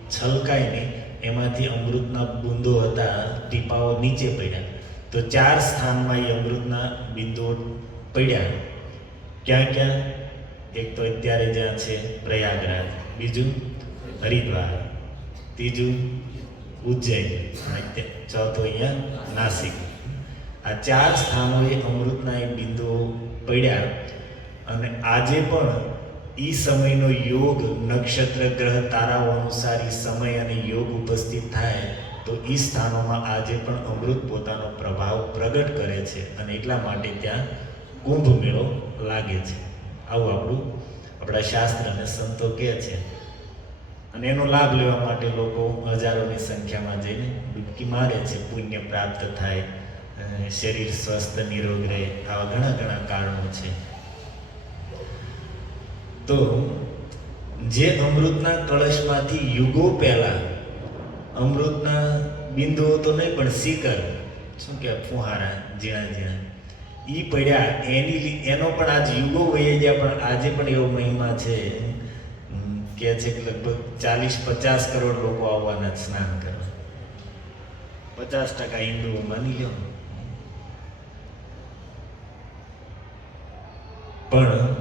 છલકાઈને એમાંથી અમૃતના બુંદો હતા, ટીપાઓ નીચે પડ્યા. તો 4 સ્થાનમાં એ અમૃતના બિંદુઓ પડ્યા. ક્યાં ક્યાં? એક તો અત્યારે જ્યાં છે પ્રયાગરાજ, બીજું હરિદ્વાર, ત્રીજું ઉજ્જૈન, અને ચોથું અહીંયા નાસિક. આ 4 સ્થાનોએ અમૃતના એ બિંદુઓ પડ્યા. અને આજે પણ એ સમયનો યોગ, નક્ષત્ર, ગ્રહ, તારાઓ અનુસાર એ સમય અને યોગ ઉપસ્થિત થાય તો એ સ્થાનોમાં આજે પણ અમૃત પોતાનો પ્રભાવ પ્રગટ કરે છે. અને એટલા માટે ત્યાં કુંભ મેળો લાગે છે. આવું આપણા શાસ્ત્ર અને સંતો કહે છે. અને એનો લાભ લેવા માટે લોકો હજારોની સંખ્યામાં જઈને ડૂબકી મારે છે. પુણ્ય પ્રાપ્ત થાય, શરીર સ્વસ્થ નિરોગ રહે, આવા ઘણા કારણો છે. તો જે અમૃતના કળશમાંથી યુગો પહેલા અમૃતના બિંદુઓ તો નહીં પણ શિખર, શું કહેવાય, ફુહારા ઝીણા ઈ પડ્યા, એનો પણ આજ યુગો વહી ગયા, પણ આજે પણ એવો મહિમા છે કે છે કે લગભગ 40-50 કરોડ લોકો આવવાના સ્નાન કરવા. 50% હિન્દુઓ માની લો. પણ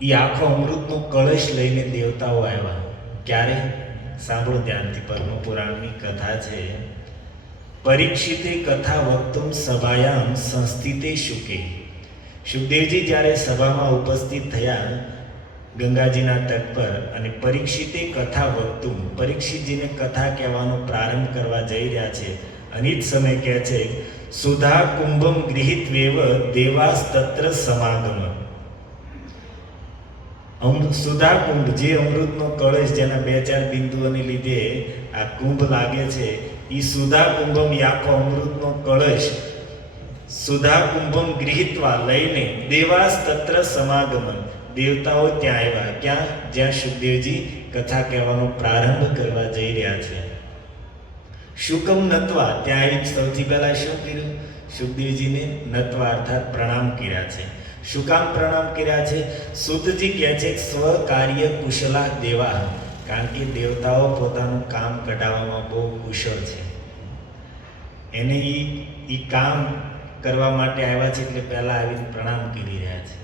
એ આખો અમૃતનો કળશ લઈને દેવતાઓ આવ્યા. ક્યારે? સાંભળો ધ્યાનથી. પદ્મ પુરાણની કથા છે. પરીક્ષિતે કથા વક્તુમ સભાયામ સંસ્થિતે શુકે. સુખદેવજી જ્યારે સભામાં ઉપસ્થિત થયા ગંગાજીના તટ પર, અને પરીક્ષિતે કથા વક્તુમ, પરીક્ષિતજીને કથા કહેવાનો પ્રારંભ કરવા જઈ રહ્યા છે. અને જ સમય કહે છે સુધા કુંભમ ગૃહિત્વેવ દેવાસ તત્ર સમાગમ. સુધા કુંભ, જે અમૃતનો કળશ, જેના 2-4 બિંદુઓને લીધે આ કુંભ લાગે છે, એ સુધા કુંભમ, આખો અમૃતનો કળશ સુધા કુંભમ ગૃહિત્વા લઈને દેવાસ તત્ર સમાગમન, દેવતાઓ ત્યાં આવ્યા. ક્યાં? જ્યાં સુખદેવજી કથા કહેવાનો પ્રારંભ કરવા જઈ રહ્યા છે. શુકમ નત્વા, ત્યાં આવી સૌથી પહેલા શું કર્યું? સુખદેવજીને નત્વા અર્થાત પ્રણામ કર્યા છે. શું કામ પ્રણામ કર્યા છે? સુતજી કહે છે સ્વકાર્ય કુશલા દેવા, કારણ કે દેવતાઓ પોતાનું કામ કઢાવવામાં બહુ કુશળ છે. એને એ કામ કરવા માટે આવ્યા છે, એટલે પહેલા આવીને પ્રણામ કરી રહ્યા છે.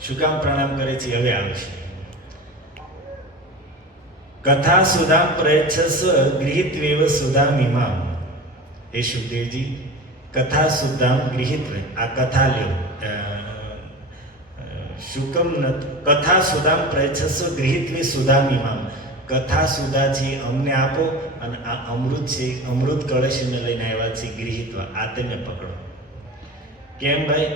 શું કામ પ્રણામ કરે છે હવે આવશે. કથા સુધામ પ્રયચ્છસ ગૃહિત્વેવ સુધામિમામ. એ સુખદેવજી, કથા સુધામ ગૃહિત્વે, આ કથા લ્યો. શુકમ નત કથા સુધામ પ્રયચ્છસ ગૃહિત્વે સુધામિમામ. કથા સુધા છે અમને આપો, અને આ અમૃત છે, અમૃત કળશને લઈને આવ્યા છે ગૃહિત્વા, આ તમે પકડો. કેમ ભાઈ?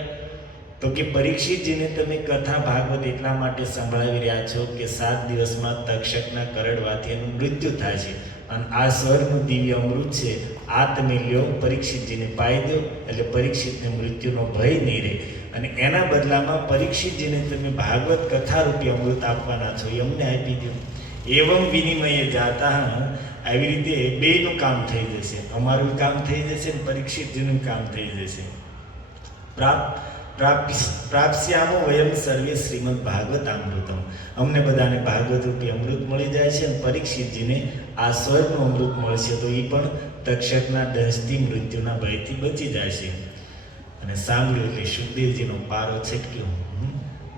તો કે પરીક્ષિતજીને તમે કથા ભાગવત એટલા માટે સંભળાવી રહ્યા છો કે 7 દિવસમાં તક્ષકના કરડવાથી એનું મૃત્યુ થાય છે, અને આ સ્વર્ગનું દિવ્ય અમૃત છે, આ તમે લ્યો, પરીક્ષિતજીને પાઈ દો, એટલે પરીક્ષિતને મૃત્યુનો ભય નહીં રહે. અને એના બદલામાં પરીક્ષિતજીને તમે ભાગવત કથા રૂપી અમૃત આપવાના છો, એ અમને આપી દો. એવમ વિનિમયે જાતા, આવી રીતે બેયનું કામ થઈ જશે. અમારું કામ થઈ જશે ને પરીક્ષિતજીનું કામ થઈ જશે. પ્રાપ્સ્યામો વયમ સર્વે શ્રીમદ ભાગવતામૃતમ. અમને બધાને ભાગવત રૂપી અમૃત મળી જાય છે અને પરીક્ષિતજીને આ સ્વર્ગનું અમૃત મળશે તો એ પણ તક્ષકના દંશથી મૃત્યુના ભયથી બચી જાય છે. અને સાંભળ્યું એટલે સુખદેવજીનો પારો છટક્યો.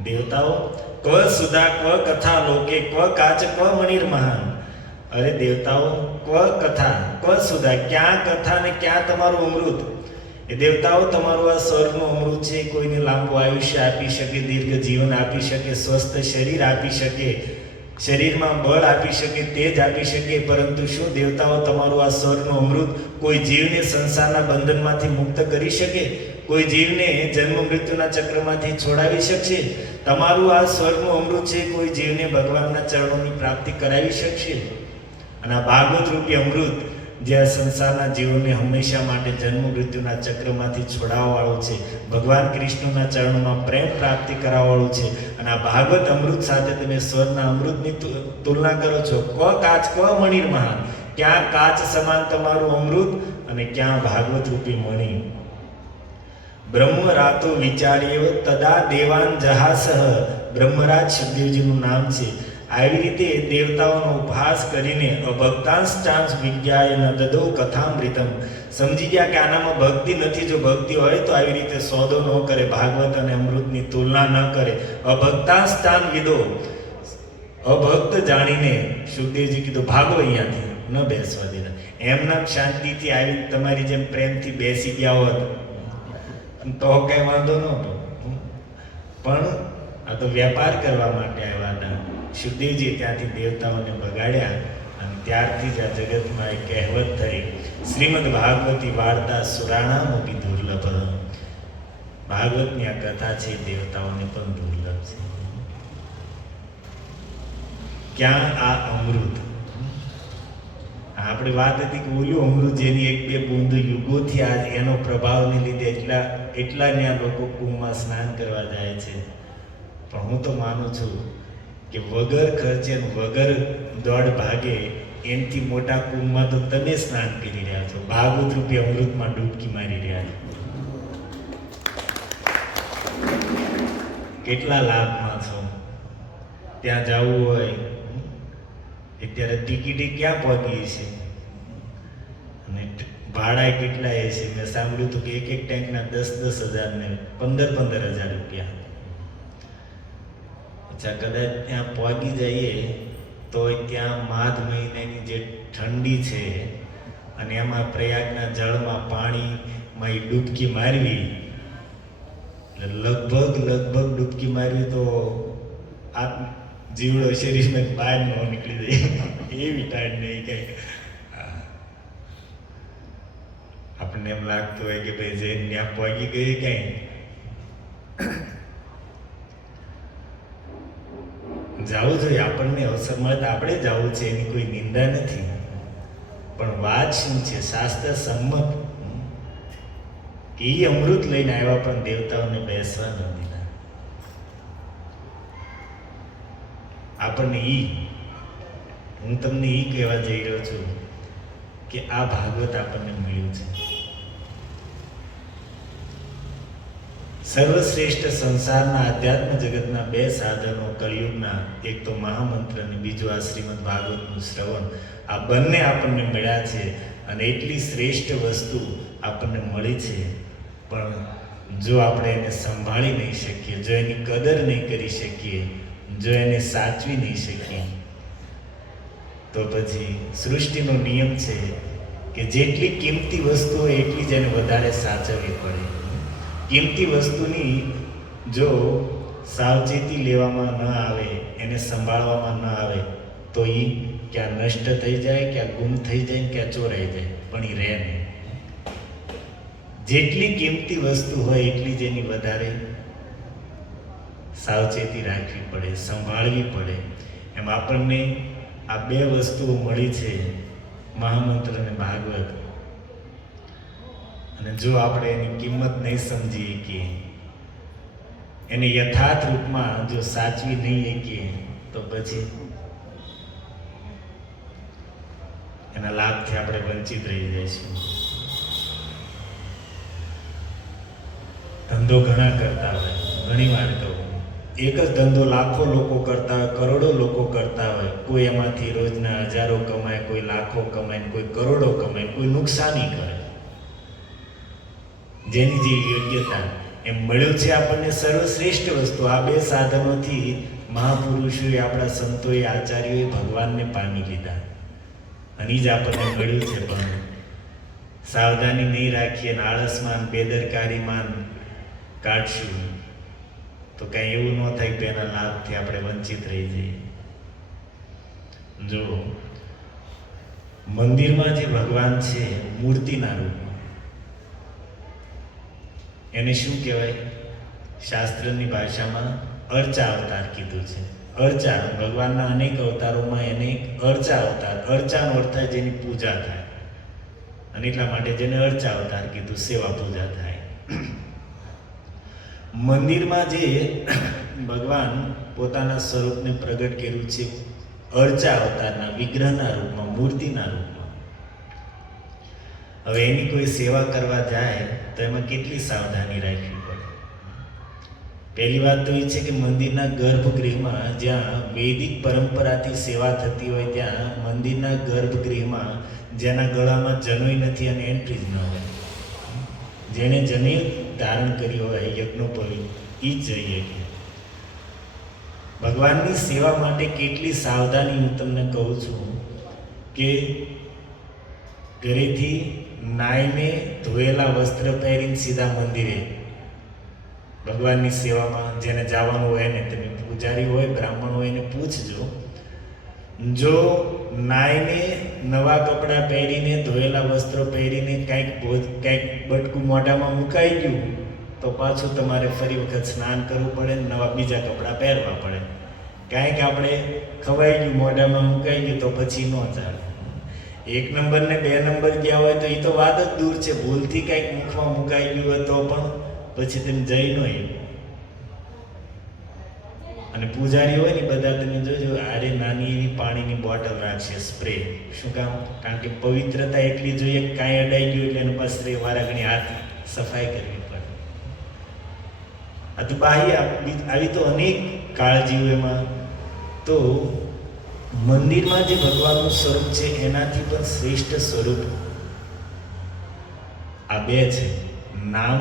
દેવતાઓ ક્વ સુધા ક્વ કથા લોકે ક્વ કાચ ક્વ મણિર મહાન. અરે દેવતાઓ, ક્વ કથા ક્વ સુધા, ક્યાં કથા ને ક્યાં તમારું અમૃત? એ દેવતાઓ, તમારું આ સ્વર્ગનું અમૃત છે, કોઈને લાંબુ આયુષ્ય આપી શકે, દીર્ઘ જીવન આપી શકે, સ્વસ્થ શરીર આપી શકે, શરીરમાં બળ આપી શકે, તેજ આપી શકે. પરંતુ શું દેવતાઓ, તમારું આ સ્વર્ગનું અમૃત કોઈ જીવને સંસારના બંધનમાંથી મુક્ત કરી શકે? કોઈ જીવને જન્મ મૃત્યુના ચક્રમાંથી છોડાવી શકશે? તમારું આ સ્વર્ગનું અમૃત છે, કોઈ જીવને ભગવાનના ચરણોની પ્રાપ્તિ કરાવી શકશે? અને આ ભાગવત રૂપી અમૃત જે આ સંસારના જીવોને હંમેશા માટે જન્મ મૃત્યુના ચક્રમાંથી છોડાવવાવાળું છે, ભગવાન કૃષ્ણના ચરણોમાં પ્રેમ પ્રાપ્તિ કરાવવાળું છે. અને આ ભાગવત અમૃત સાથે તમે સ્વર્ગના અમૃતની તુલના કરો છો. ક કાચ ક મણિર મહાન. ક્યાં કાચ સમાન તમારું અમૃત અને ક્યાં ભાગવત રૂપી મણિ. બ્રહ્મ રાતો વિચાર્ય તદા દેવાન જહાસહ. બ્રહ્મરાજ સુખદેવજીનું નામ છે. આવી રીતે દેવતાઓનો ઉપહાસ કરીને અભક્તાંશ્ચાંસ વિજ્ઞાય ન દદો કથામૃતમ. સમજી ગયા કે આનામાં ભક્તિ નથી. જો ભક્તિ હોય તો આવી રીતે સોદો ન કરે, ભાગવત અને અમૃતની તુલના ન કરે. અભક્તાંશ્ચાન વિદો. અભક્ત જાણીને સુખદેવજી કીધું ભાગો અહીંયાથી, ન બેસવા દેતા. એમના શાંતિથી આવી તમારી જેમ પ્રેમથી બેસી ગયા હોત તો કઈ વાંધો નહોતો. પણ આ તો વેપાર કરવા માટે આવ્યા હતા. સુખદેવજી ત્યાંથી દેવતાઓને બગાડ્યા અને ત્યારથી જ આ જગતમાં એક કહેવત થઈ, શ્રીમદ ભાગવતી વાર્તા સુરાણામ અપી દુર્લભ. ભાગવતની આ કથા છે દેવતાઓને પણ દુર્લભ છે. ક્યાં આ અમૃત? આપણે વાત હતી કે ઓલું અમૃત જેની એક બે બૂંદ યુગોથી આજ એનો પ્રભાવને લીધે એટલા ત્યાં લોકો કુંભમાં સ્નાન કરવા જાય છે. પણ હું તો માનું છું કે વગર ખર્ચે વગર દોડ ભાગે એનથી મોટા કુંભમાં તો તમે સ્નાન કરી રહ્યા છો, ભાગવત રૂપી અમૃતમાં ડૂબકી મારી રહ્યા છો. કેટલા લાભમાં છો. ત્યાં જવું હોય અત્યારે ટિકિટે ક્યાં પહોંચી છે અને ભાડા કેટલા એ છે. મેં સાંભળ્યું હતું કે એક ટેન્કના 10,000 ને 15,000 રૂપિયા. અચ્છા, કદાચ ત્યાં પહોંચી જઈએ તો ત્યાં માઘ મહિનાની જે ઠંડી છે અને એમાં પ્રયાગના જળમાં પાણીમાં ડૂબકી મારવી, લગભગ ડૂબકી મારવી તો આ જીવડો શરીરમાં બહાર ન નીકળી જાય એવી ટાઈટ નહીં કઈ. આપણને એમ લાગતું હોય કે ભાઈ જઈને ત્યાં પહોંચી ગઈ કઈ. જવું જોઈએ, આપણને અવસર મળે તો આપણે જવું છે, એની કોઈ નિંદા નથી. પણ વાત શું છે? શાસ્ત્ર સંમત કે એ અમૃત લઈને આવ્યા પણ દેવતાઓને બેસવા ન દીધા. આપણને હું તમને કહેવા જઈ રહ્યો છું કે આ ભાગવત આપણને મળ્યું છે. સર્વશ્રેષ્ઠ સંસારના આધ્યાત્મ જગતના બે સાધનો કળિયુગના, એક તો મહામંત્ર અને બીજું આ શ્રીમદ ભાગવતનું શ્રવણ. આ બંને આપણને મળ્યા છે અને એટલી શ્રેષ્ઠ વસ્તુ આપણને મળી છે. પણ જો આપણે એને સંભાળી નહીં શકીએ, જો એની કદર નહીં કરી શકીએ, જો એને સાચવી નહીં શકીએ, તો પછી સૃષ્ટિનો નિયમ છે કે જેટલી કિંમતી વસ્તુ હોય એટલી જ એને વધારે સાચવવી પડે. કિંમતી વસ્તુની જો સાવચેતી લેવામાં ન આવે, એને સંભાળવામાં ન આવે તો એ ક્યાં નષ્ટ થઈ જાય, ક્યાં ગુમ થઈ જાય, ક્યાં ચોરાઈ જાય, પણ એ રહે નહીં. જેટલી કિંમતી વસ્તુ હોય એટલી જ એની વધારે સાવચેતી રાખવી પડે, સંભાળવી પડે. એમ આપણને આ બે વસ્તુઓ મળી છે, મહામંત્ર અને ભાગવત. અને જો આપણે એની કિંમત નહીં સમજીએ કે એને યથાર્થ રૂપમાં જો સાચવી નહીં શકીએ તો પછી એના લાભથી આપણે વંચિત રહી જઈશું. ધંધો ઘણા કરતા હોય, ઘણી વાર કહું, એક જ ધંધો લાખો લોકો કરતા હોય, કરોડો લોકો કરતા હોય, કોઈ એમાંથી રોજના હજારો કમાય, કોઈ લાખો કમાય, કોઈ કરોડો કમાય, કોઈ નુકસાની કરે. જેની જે યોગ્યતા એમ મળ્યું છે આપણને સર્વશ્રેષ્ઠ વસ્તુ. આ બે સાધનોથી મહાપુરુષોએ, આપણા સંતોએ, આચાર્યોએ ભગવાનને પામી લીધા અને જ આપણને મળ્યું છે. પણ સાવધાની નહીં રાખીએ, આળસમાં, બેદરકારીમાં કાઢશું તો કાંઈ એવું ન થાય કે એના લાભથી આપણે વંચિત રહી જઈએ. જો મંદિરમાં જે ભગવાન છે મૂર્તિના રૂપમાં, એને શું કહેવાય? શાસ્ત્રની ભાષામાં અર્ચા અવતાર કીધું છે. અર્ચા, ભગવાનના અનેક અવતારોમાં એને અર્ચા અવતાર, અર્ચાનો અર્થ થાય જેની પૂજા થાય, અને એટલા માટે જેને અર્ચા અવતાર કીધું, સેવા પૂજા થાય. મંદિરમાં જે ભગવાન પોતાના સ્વરૂપને પ્રગટ કર્યું છે અર્ચા અવતારના વિગ્રહના રૂપમાં, મૂર્તિના રૂપમાં. હવે એની કોઈ સેવા કરવા જાય તો એમાં કેટલી સાવધાની રાખવી પડે. પહેલી વાત તો એ છે કે મંદિરના ગર્ભગૃહમાં, જ્યાં વૈદિક પરંપરાથી સેવા થતી હોય, ત્યાં મંદિરના ગર્ભગૃહમાં જેના ગળામાં જનોઈ નથી અને એન્ટ્રી જ ન હોય, જેણે જનેય ધારણ કર્યું હોય યજ્ઞોપવિત, એ જ જોઈએ. ભગવાનની સેવા માટે કેટલી સાવધાની હું તમને કહું છું કે ઘરેથી નાઈને ધોયેલા વસ્ત્ર પહેરીને સીધા મંદિરે ભગવાનની સેવામાં જેને જવાનું હોય ને, તમે પૂજારી હોય, બ્રાહ્મણ હોય એને પૂછજો. જો નાઈને નવા કપડાં પહેરીને, ધોયેલા વસ્ત્રો પહેરીને કાંઈક બટકું મોઢામાં મુકાઈ ગયું તો પાછું તમારે ફરી વખત સ્નાન કરવું પડે, નવા બીજા કપડાં પહેરવા પડે. કાંઈક આપણે ખવાઈ ગયું, મોઢામાં મુકાઈ ગયું તો પછી ન ચાલે. 1 નંબર ને 2 નંબર ગયા હોય તો એ તો વાત જ દૂર છે. ભૂલથી કાંઈક મુખમાં મુકાઈ ગયું હોય તો પણ પછી તમે જઈ ન. અને પૂજારી હોય ને બધા તમે જોજો, આરે નાની એવી પાણીની બોટલ રાખશે, સ્પ્રે. શું કામ? કારણ કે પવિત્રતા એટલી જોઈએ કે કાંઈ અડાઈ ગયું એટલે એના પાસે સ્પ્રે વારા ઘણી હાથ સફાઈ કરવી પડે. આ તો બાહ્ય, આવી તો અનેક કાળજીઓ એમાં. તો મંદિરમાં જે ભગવાનનું સ્વરૂપ છે એનાથી પણ શ્રેષ્ઠ સ્વરૂપ આ બે છે, નામ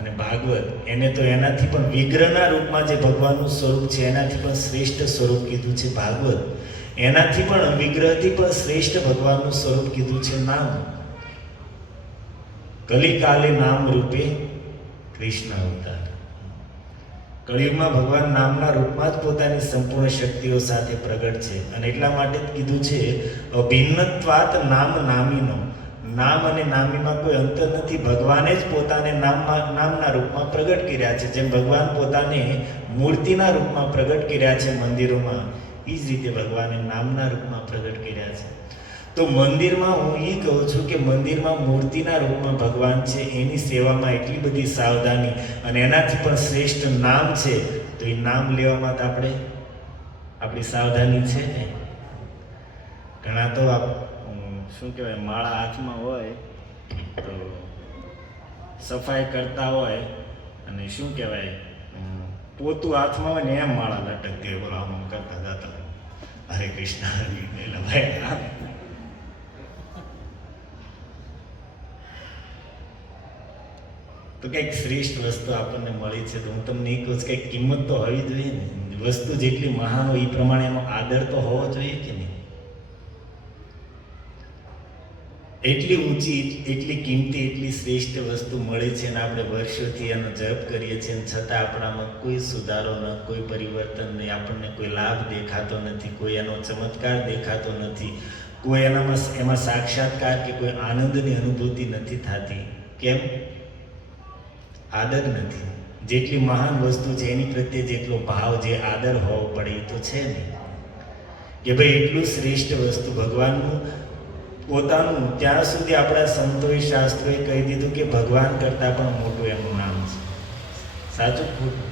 અને ભાગવત. એને તો એનાથી પણ વિગ્રહના રૂપમાં જે ભગવાનનું સ્વરૂપ છે એનાથી પણ શ્રેષ્ઠ સ્વરૂપ કીધું છે ભાગવત. એનાથી પણ વિગ્રહથી પણ શ્રેષ્ઠ ભગવાનનું સ્વરૂપ કીધું છે નામ. કલિકાલે નામ રૂપે કૃષ્ણ અવતાર. કળિયુગમાં ભગવાન નામના રૂપમાં જ પોતાની સંપૂર્ણ શક્તિઓ સાથે પ્રગટ છે, અને એટલા માટે જ કીધું છે અભિન્નત્વાત નામ નામીનો. નામ અને નામીમાં કોઈ અંતર નથી. ભગવાને જ પોતાને નામના રૂપમાં પ્રગટ કર્યા છે. જેમ ભગવાન પોતાને મૂર્તિના રૂપમાં પ્રગટ કર્યા છે મંદિરોમાં, એ જ રીતે ભગવાને નામના રૂપમાં પ્રગટ કર્યા છે. તો મંદિરમાં હું એ કહું છું કે મંદિરમાં મૂર્તિના રૂપમાં ભગવાન છે, એની સેવામાં એટલી બધી સાવધાની, અને એનાથી પણ શ્રેષ્ઠ નામ છે. તો એ નામ લેવામાં તો આપણી સાવધાની છે ને. ઘણા તો શું કહેવાય, માળા હાથમાં હોય તો સફાઈ કરતા હોય, અને શું કહેવાય, પોતું હાથમાં હોય ને એમ માળા લટકતી હોય, બોલો આમ કરતા જતા હરે કૃષ્ણ એટલે ભાઈ તો કંઈક શ્રેષ્ઠ વસ્તુ આપણને મળી છે. તો હું તમને એ કહું છું, કંઈક કિંમત તો હોવી જોઈએ ને. વસ્તુ જેટલી મહાન હોય એ પ્રમાણે એનો આદર તો હોવો જોઈએ કે નહીં. એટલી ઊંચી, એટલી કિંમતી, એટલી શ્રેષ્ઠ વસ્તુ મળે છે, અને આપણે વર્ષોથી એનો જપ કરીએ છીએ, છતાં આપણામાં કોઈ સુધારો ન, કોઈ પરિવર્તન નહીં, આપણને કોઈ લાભ દેખાતો નથી, કોઈ એનો ચમત્કાર દેખાતો નથી, કોઈ એમાં સાક્ષાત્કાર કે કોઈ આનંદની અનુભૂતિ નથી થતી. કેમ? આદર નથી. જેટલી મહાન વસ્તુ છે એની પ્રત્યે જેટલો ભાવ, જે આદર હોવો પડે એ તો છે નહીં. કે ભાઈ એટલું શ્રેષ્ઠ વસ્તુ ભગવાનનું પોતાનું, ત્યાં સુધી આપણા સંતોએ, શાસ્ત્રોએ કહી દીધું કે ભગવાન કરતાં પણ મોટું એનું નામ છે. સાચું ખોટું?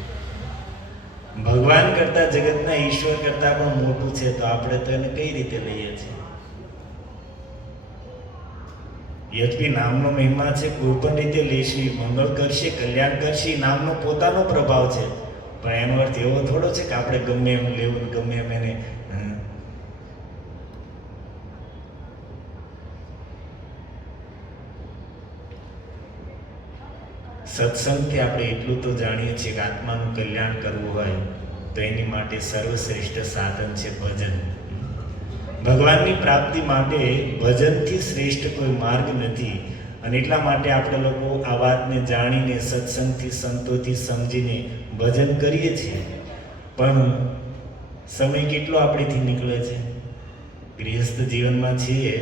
ભગવાન કરતાં, જગતના ઈશ્વર કરતાં પણ મોટું છે, તો આપણે તો એને કઈ રીતે લઈએ છીએ? યદ્યપિ નામનો મહિમા છે, કોઈ પણ રીતે લેશું, મંગળ કરશે, કલ્યાણ કરશે, નામનો પોતાનો પ્રભાવ છે. પણ એનો અર્થ એવો થોડો છે કે આપણે ગમે એમ લેવું, ગમે એમ એને સત્સંગથી આપણે એટલું તો જાણીએ છીએ કે આત્માનું કલ્યાણ કરવું હોય તો એની માટે સર્વશ્રેષ્ઠ સાધન છે ભજન. ભગવાનની પ્રાપ્તિ માટે ભજનથી શ્રેષ્ઠ કોઈ માર્ગ નથી. અને એટલા માટે આપણે લોકો આ વાતને જાણીને સત્સંગથી, સંતોથી સમજીને ભજન કરીએ છીએ. પણ સમય કેટલો આપણેથી નીકળે છે. ગૃહસ્થ જીવનમાં છીએ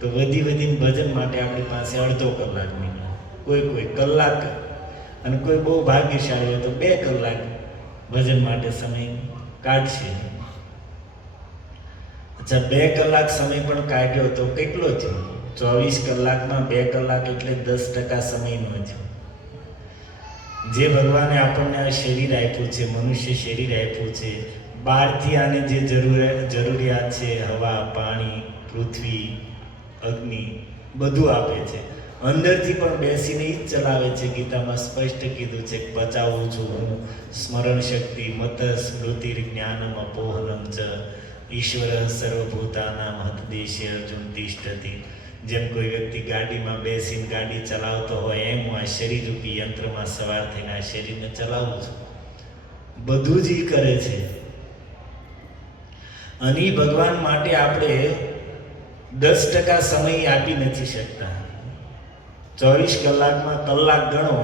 તો વધીને ભજન માટે આપણી પાસે અડધો કલાક નીકળે, કોઈ કલાક, અને કોઈ બહુ ભાગ્યશાળી હોય તો 2 કલાક ભજન માટે સમય કાઢશે. અચ્છા, 2 કલાક સમય પણ કાઢ્યો તો કેટલો થયો? 24 કલાકમાં 2 કલાક એટલે 10% સમયનો થયો. જે ભગવાને આપણને આ શરીર આપ્યું છે, મનુષ્ય શરીર આપ્યું છે, બહારથી આને જે જરૂરિયાત છે, હવા, પાણી, પૃથ્વી, અગ્નિ, બધું આપે છે. અંદરથી પણ બેસીને જ ચલાવે છે. ગીતામાં સ્પષ્ટ કીધું છે કે પચાવું છું હું, સ્મરણ શક્તિ, મત સ્મૃતિ, જ્ઞાનમ, અપોહનમ ચ ઈશ્વર સર્વભૂતાનામ હતદેશે અર્જુન તિષ્ઠતિ. જેમ કોઈ વ્યક્તિ ગાડીમાં બેસીને ગાડી ચલાવતો હોય, એમ હું આ શરીરરૂપી યંત્રમાં સવાર થઈને આ શરીરને ચલાવું છું. બધું જ એ કરે છે. અને ભગવાન માટે આપણે 10% સમય આપી નથી શકતા. 24 કલાકમાં કલાક ગણો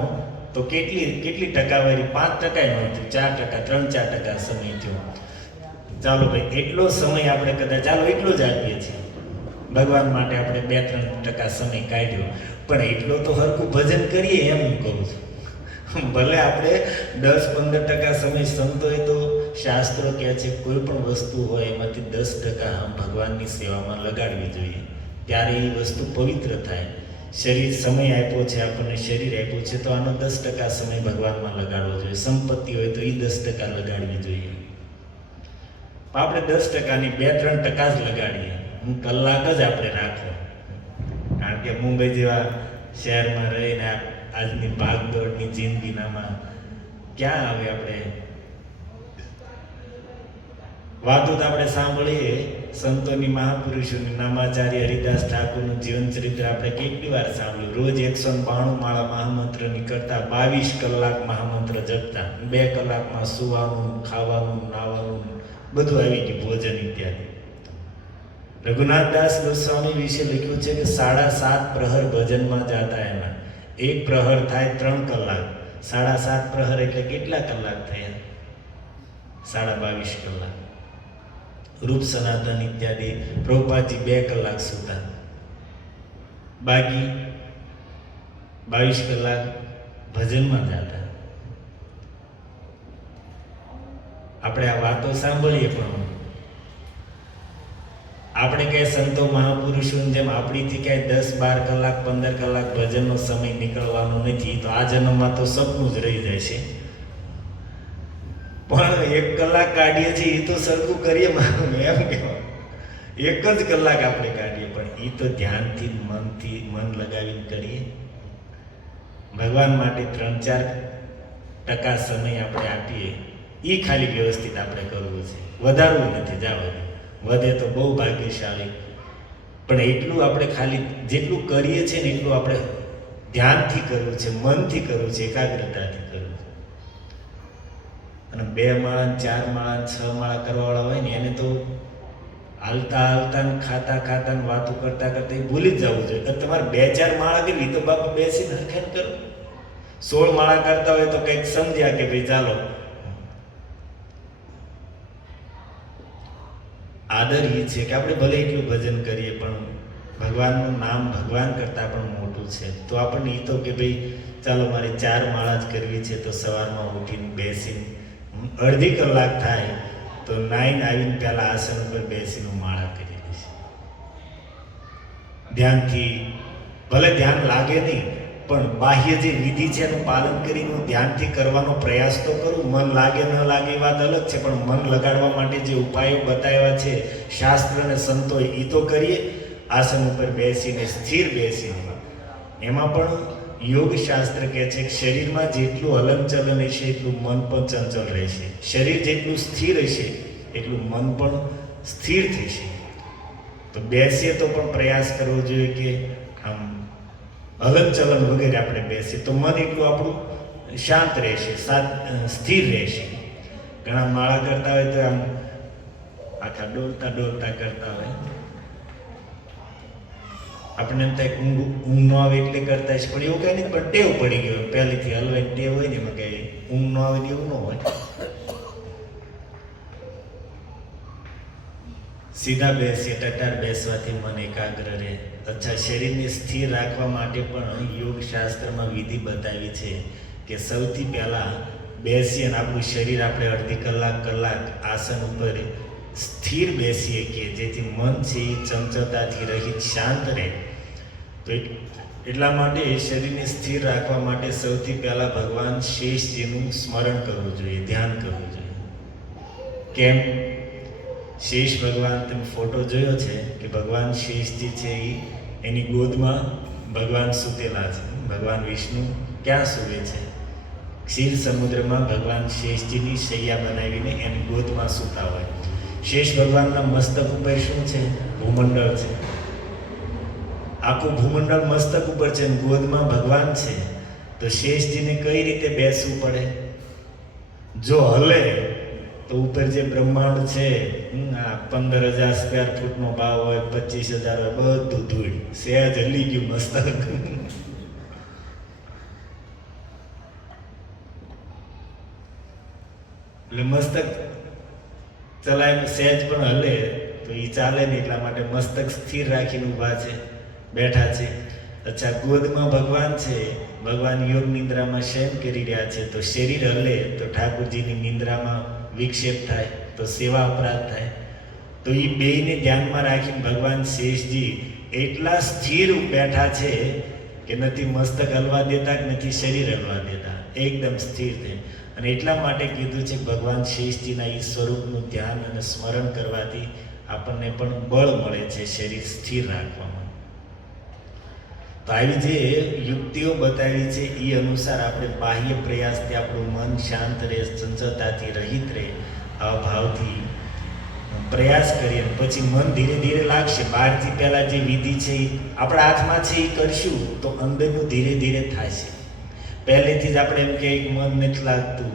તો કેટલી ટકાવારી? 5% નહોતું, 4%, 3-4% સમય થયો. ચાલો ભાઈ, એટલો સમય આપણે કદાચ એટલો જ આપીએ છીએ. ભગવાન માટે આપણે 2-3% સમય કાઢ્યો, પણ એટલો તો હરખું ભજન કરીએ એમ હું કહું છું. ભલે આપણે 10-15% સમય, સંતોએ તો શાસ્ત્રો કહે છે કોઈ પણ વસ્તુ હોય એમાંથી 10% ભગવાનની સેવામાં લગાડવી જોઈએ, ત્યારે એ વસ્તુ પવિત્ર થાય. શરીર, સમય આપ્યો છે આપણને, શરીર આપ્યું છે તો આનો 10% સમય ભગવાનમાં લગાડવો જોઈએ. સંપત્તિ હોય તો એ 10% લગાડવી જોઈએ. આપણે 10%ની 2-3% જ લગાડીએ. કલાક જ આપણે રાખો. કારણ કે મુંબઈ જેવા શહેરમાં રહીને આજની ભાગદોડની જિંદગીનામાં ક્યાં આવે આપણે વાતો તો આપણે સાંભળીએ. સંતોની, મહાપુરુષોની, નામાચાર્ય હરિદાસ ઠાકોરનું જીવન ચરિત્ર આપણે કેટલી વાર સાંભળ્યું. રોજ 192 માળા મહામંત્ર નીકળતા, 22 કલાક મહામંત્ર જપતા, 2 કલાકમાં સુવાનું, ખાવાનું, નાવાનું બધું આવી ગયું, ભોજન ઇત્યાદિ. રઘુનાથદાસ ગોસ્વામી વિશે લખ્યું છે કે 7.5 પ્રહર ભજનમાં જાતા. એના 1 પ્રહર થાય 3 કલાક, 7.5 પ્રહર એટલે કેટલા કલાક થયા? 22.5 કલાક. રૂપ સનાતન ઇત્યાદિ પ્રભુપાદજી 2 કલાક સુતા, બાકી 22 કલાક ભજનમાં જતા. આપણે આ વાતો સાંભળીએ, પણ આપણે કઈ સંતો મહાપુરુષોની જેમ આપણીથી ક્યાંય 10-12 કલાક 15 કલાક ભજનનો સમય નીકળવાનો નથી. તો આ જન્મમાં તો સપનું જ રહી જાય છે. પણ 1 કલાક કાઢીએ છીએ એ તો સરખું કરીએ, મારું એમ કહેવાય. 1 જ કલાક આપણે કાઢીએ, પણ એ તો ધ્યાનથી, મનથી, મન લગાવીને કરીએ. ભગવાન માટે 3-4% સમય આપણે આપીએ, એ ખાલી વ્યવસ્થિત આપણે કરવું છે. વધારવું નથી, જવાનું. વધે તો બહુ ભાગ્યશાળી, પણ એટલું આપણે ખાલી જેટલું કરીએ છીએ ને એટલું આપણે ધ્યાનથી કરવું છે, મનથી કરવું છે, એકાગ્રતાથી કરવું છે. અને 2 માળા, 4 માળા, 6 માળા કરવાવાળા હોય ને એને તો હાલતા ને ખાતા ને વાતો કરતા એ ભૂલી જ જવું જોઈએ. તમારે 2-4 માળા કરવી તો બાપા બેસીને હરખેન કરો. 16 માળા કરતા હોય તો કંઈક સમજ્યા કે ભાઈ ચાલો. આદર એ છે કે આપણે ભલે એટલું ભજન કરીએ, પણ ભગવાનનું નામ ભગવાન કરતાં પણ મોટું છે. તો આપણને એ તો કે ભાઈ ચાલો મારે 4 માળા જ કરવી છે, તો સવારમાં ઉઠીને બેસીને અડધી કલાક થાય તો નાઈને આવીને પહેલાં આસન ઉપર બેસીને માળા કરી દઈશ. ધ્યાનથી, ભલે ધ્યાન લાગે નહીં, પણ બાહ્ય જે વિધિ છે એનું પાલન કરીને હું ધ્યાનથી કરવાનો પ્રયાસ તો કરું. મન લાગે ન લાગે એ વાત અલગ છે, પણ મન લગાડવા માટે જે ઉપાયો બતાવ્યા છે શાસ્ત્ર અને સંતો, એ તો કરીએ. આસન ઉપર બેસીને, સ્થિર બેસીને એમાં પણ યોગ શાસ્ત્ર કહે છે કે શરીરમાં જેટલું હલનચલન હશે એટલું મન પણ ચંચલ રહેશે. શરીર જેટલું સ્થિર હશે એટલું મન પણ સ્થિર થશે. તો બેસીએ તો પણ પ્રયાસ કરવો જોઈએ કે આમ હલનચલન વગેરે આપણે બેસીએ તો મન એટલું આપણું શાંત રહેશે, સ્થિર રહેશે. ઘણા માળા કરતા હોય તો આમ આખા ડોલતા ડોલતા કરતા હોય, આપણને એમ થાય ઊંઘ ન આવે એટલે કરતા હશે, પણ એવું કઈ નહીં, પણ ટેવ પડી ગયો પહેલેથી હલવાની ટેવ હોય ને, એમાં કઈ ઊંઘ ન આવે ને એવું ન હોય. સીધા બેસીએ, ટટાર બેસવાથી મન એકાગ્ર રહે. અચ્છા, શરીરને સ્થિર રાખવા માટે પણ યોગ શાસ્ત્રમાં વિધિ બતાવી છે કે સૌથી પહેલા બેસીએ અને આપણું શરીર આપણે અડધી કલાક આસન ઉપર સ્થિર બેસીએ કે જેથી મન છે એ ચંચળતાથી રહિત શાંત રહે. તો એટલા માટે શરીરને સ્થિર રાખવા માટે સૌથી પહેલા ભગવાન શેષજીનું સ્મરણ કરવું જોઈએ, ધ્યાન કરવું જોઈએ. કેમ? શેષ ભગવાન, તમે ફોટો જોયો છે કે ભગવાન શેષજી છે એની ગોદમાં ભગવાન સૂતેલા છે. ભગવાન વિષ્ણુ ક્યાં સૂવે છે? ક્ષીર સમુદ્રમાં ભગવાન શેષજીની શૈયા બનાવીને એની ગોદમાં સૂતા હોય. શેષ ભગવાનના મસ્તક ઉપર શું છે? ભૂમંડળ છે. આખું ભૂમંડળ મસ્તક ઉપર છે, ગોદમાં ભગવાન છે. તો શેષજીને કઈ રીતે બેસવું પડે? જો હલે તો ઉપર જે બ્રહ્માંડ છે, આ 15,000 સ્ક્વેર ફૂટનો ભાવ હોય, 25,000 હોય, બધું ધૂળ. સહેજ હલી ગયું મસ્તક, એટલે મસ્તક ચલાય સહેજ પણ હલે તો એ ચાલે નહીં. એટલા માટે મસ્તક સ્થિર રાખીને ઊભા છે, બેઠા છે. અચ્છા, ગોદમાં ભગવાન છે, ભગવાન યોગ નિંદ્રામાં શયન કરી રહ્યા છે. તો શરીર હલે તો ઠાકોરજીની નિંદ્રામાં વિક્ષેપ થાય, તો સેવા અપરાધ થાય. તો એ બેયને ધ્યાનમાં રાખીને ભગવાન શેષજી એટલા સ્થિર બેઠા છે કે નથી મસ્તક હલવા દેતા કે નથી શરીર હલવા દેતા, એકદમ સ્થિર થઈ. અને એટલા માટે કીધું છે ભગવાન શેષજીના એ સ્વરૂપનું ધ્યાન અને સ્મરણ કરવાથી આપણને પણ બળ મળે છે શરીર સ્થિર રાખવામાં. તો આવી જે યુક્તિઓ બતાવી છે એ અનુસાર આપણે બાહ્ય પ્રયાસથી આપણું મન શાંત રહે, ચંચળતાથી રહિત રહે, આ ભાવથી પ્રયાસ કરીએ પછી મન ધીરે ધીરે લાગશે. બહારથી પહેલાં જે વિધિ છે એ આપણા હાથમાં છે એ કરશું તો અંદરનું ધીરે ધીરે થશે. પહેલેથી જ આપણે એમ કે મન નથી લાગતું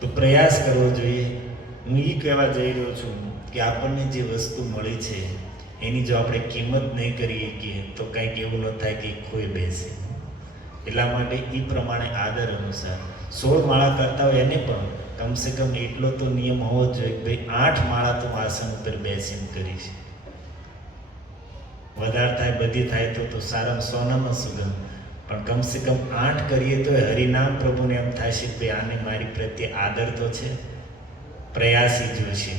તો પ્રયાસ કરવો જોઈએ. હું એ કહેવા જઈ રહ્યો છું કે આપણને જે વસ્તુ મળી છે એની જો આપણે કિંમત નહીં કરી શકીએ તો કંઈક એવું ન થાય કે ખોઈ બેસે. એટલા માટે એ પ્રમાણે આદર અનુસાર 16 માળા કરતા હોય એને પણ કમસે કમ એટલો તો નિયમ હોવો જોઈએ કે ભાઈ 8 માળા તો આસન ઉપર બેસીને કરીશ. વધારે થાય બધી થાય તો સારામાં સોનામાં સુગંધ, પણ કમસે કમ 8 કરીએ તો હરિનામ પ્રભુને એમ થાય છે ભાઈ આને મારી પ્રત્યે આદર તો છે, પ્રયાસી જોશે.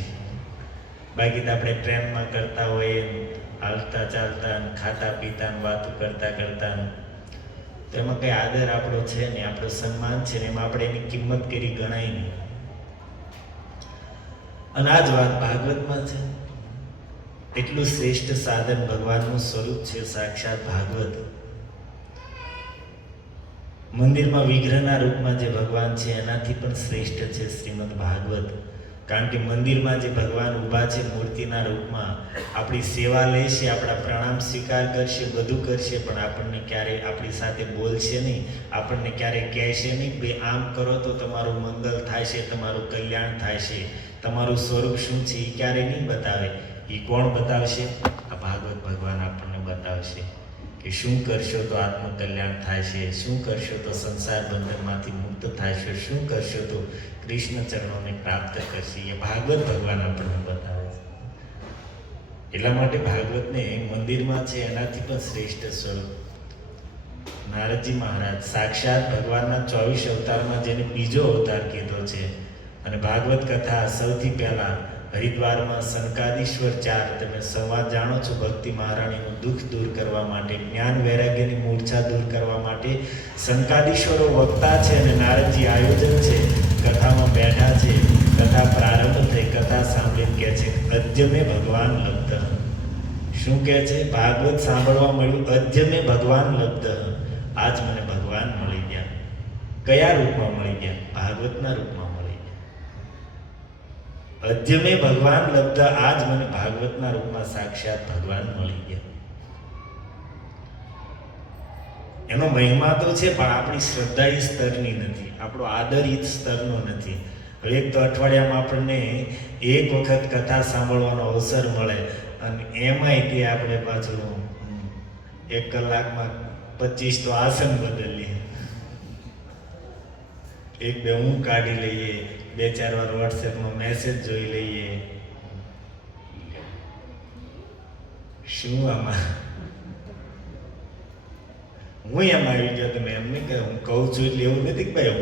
બાકી તો આપણે ટ્રેનમાં કરતા હોઈએ, હાલતા ચાલતા ખાતા પીતા વાતો કરતા કરતા, તો એમાં કંઈ આદર આપણો છે ને, આપણો સન્માન છે ને, એમાં આપણે એની કિંમત કરી ગણાય નહીં. અને આ જ વાત ભાગવતમાં છે. એટલું શ્રેષ્ઠ સાધન ભગવાનનું સ્વરૂપ છે સાક્ષાત ભાગવત. મંદિરમાં વિગ્રહના રૂપમાં જે ભગવાન છે એનાથી પણ શ્રેષ્ઠ છે શ્રીમદ ભાગવત. કારણ કે મંદિરમાં જે ભગવાન ઊભા છે મૂર્તિના રૂપમાં, આપણી સેવા લેશે, આપણા પ્રણામ સ્વીકાર કરશે, બધું કરશે, પણ આપણને ક્યારેય આપણી સાથે બોલશે નહીં, આપણને ક્યારેય કહેશે નહીં ભાઈ આમ કરો તો તમારું મંગલ થાય છે, તમારું કલ્યાણ થાય છે. તમારું સ્વરૂપ શું છે એ ક્યારેય નહીં બતાવે. એ કોણ બતાવશે? આ ભાગવત ભગવાન આપણને બતાવશે કે શું કરશો તો આત્મકલ્યાણ થાય છે, શું કરશો તો સંસાર બંધનમાંથી મુક્ત થાય છે, શું કરશો તો કૃષ્ણ ચરણોને પ્રાપ્ત કરશે. એ ભાગવત ભગવાન આપણને બતાવે છે. એટલા માટે ભાગવતને મંદિરમાં છે એનાથી પણ શ્રેષ્ઠ સ્વરૂપ નારદજી મહારાજ સાક્ષાત ભગવાનના 24 અવતારમાં જેને બીજો અવતાર કીધો છે. અને ભાગવત કથા સૌથી પહેલા હરિદ્વારમાં સનકાદીશ્વર 4, તમે સંવાદ જાણો છો, ભક્તિ મહારાણીનું દુઃખ દૂર કરવા માટે, જ્ઞાન વૈરાગ્યની મૂર્છા દૂર કરવા માટે સનકાદીશ્વરો વક્તા છે અને નારદજી આયોજન છે. કથામાં બેઠા છે, કથા પ્રારંભ થઈ, કથા સાંભળીને કહે છે અદ્ય મેં ભગવાન લબ્ધ. શું કહે છે? ભાગવત સાંભળવા મળ્યું, અદ્ય મેં ભગવાન લબ્ધ, આજ મને ભગવાન મળી ગયા. કયા રૂપમાં મળી ગયા? ભાગવતના રૂપમાં મળી ગયા. અદ્ય મેં ભગવાન લબ્ધ, આજ મને ભાગવતના રૂપમાં સાક્ષાત ભગવાન મળી ગયા. એનો મહિમા તો છે, પણ આપણી શ્રદ્ધા એ સ્તરની નથી, આપણો આદર એ સ્તરનો નથી. હવે એક તો અઠવાડિયામાં આપણને એક વખત કથા સાંભળવાનો અવસર મળે, અને એમાંય તે આપણે પાછું 1 કલાકમાં 25 તો આસન બદલીએ, 1-2 ઊંઘ કાઢી લઈએ, 2-4 વાર વોટ્સએપમાં મેસેજ જોઈ લઈએ. શું આમાં હું એમ આવી ગયો? તમે એમ નહીં કે હું કહું છું એટલે એવું નથી કે ભાઈ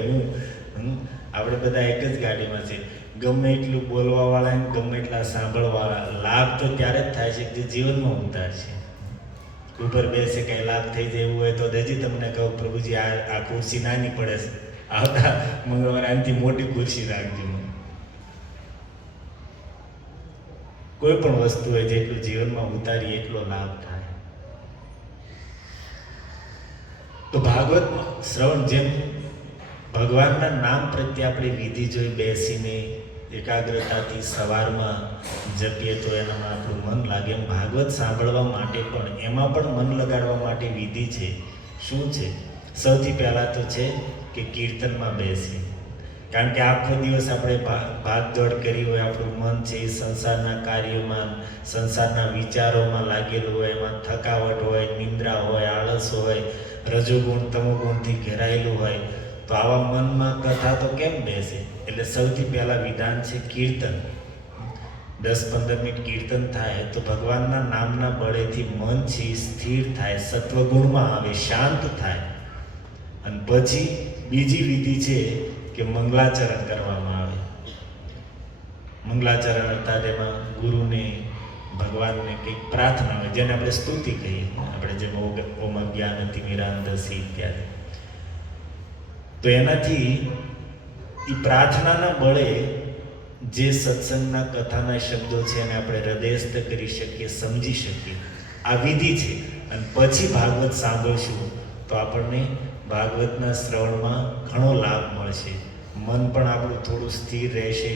હું આપણે બધા એક જ ગાડીમાં છે. ગમે એટલું બોલવાવાળા ને ગમે એટલા સાંભળવાવાળા, લાભ તો ત્યારે જ થાય છે જે જીવનમાં ઉતાર છે. ઉપર બેસે કંઈ લાભ થઈ જાય એવું હોય તો હજી તમને કહું, પ્રભુજી આ ખુરશી નાની પડે છે, આવતા મંગળવારે આનાથી મોટી ખુરશી રાખજો. કોઈ પણ વસ્તુ હોય જેટલું જીવનમાં ઉતારી એટલો લાભ થાય. તો ભાગવત શ્રવણ, જેમ ભગવાનના નામ પ્રત્યે આપણે વિધિ જોઈ બેસીને એકાગ્રતાથી સવારમાં જપીએ તો એનામાં આપણું મન લાગે, એમ ભાગવત સાંભળવા માટે પણ એમાં પણ મન લગાડવા માટે વિધિ છે. શું છે? સૌથી પહેલાં તો છે કે કીર્તનમાં બેસીએ. કારણ કે આખો દિવસ આપણે ભાગદોડ કરી હોય, આપણું મન છે એ સંસારના કાર્યોમાં, સંસારના વિચારોમાં લાગેલું હોય, એમાં થકાવટ હોય, નિંદ્રા હોય, આળસ હોય, રજોગુણ તમોગુણથી ઘેરાયેલું હોય, તો આવા મનમાં કથા તો કેમ બેસે? એટલે સૌથી પહેલાં વિધાન છે કીર્તન. 10-15 મિનિટ કીર્તન થાય તો ભગવાનના નામના બળેથી મન છે સ્થિર થાય, સત્વગુણમાં આવે, શાંત થાય. અને પછી બીજી વિધિ છે કે મંગલાચરણ કરવામાં આવે. મંગલાચરણ અર્થાત એમાં ગુરુને, ભગવાનને કંઈક પ્રાર્થના હોય, જેને આપણે સ્તુતિ કહીએ, આપણે જેમ ઓમ અજ્ઞાનતિ મિરાંધસી ઇત્યાદિ. તો એનાથી એ પ્રાર્થનાના બળે જે સત્સંગના કથાના શબ્દો છે એને આપણે હૃદયસ્થ કરી શકીએ, સમજી શકીએ. આ વિધિ છે. અને પછી ભાગવત સાંભળશું તો આપણને ભાગવતના શ્રવણમાં ઘણો લાભ મળશે. મન પણ આપણું થોડું સ્થિર રહેશે,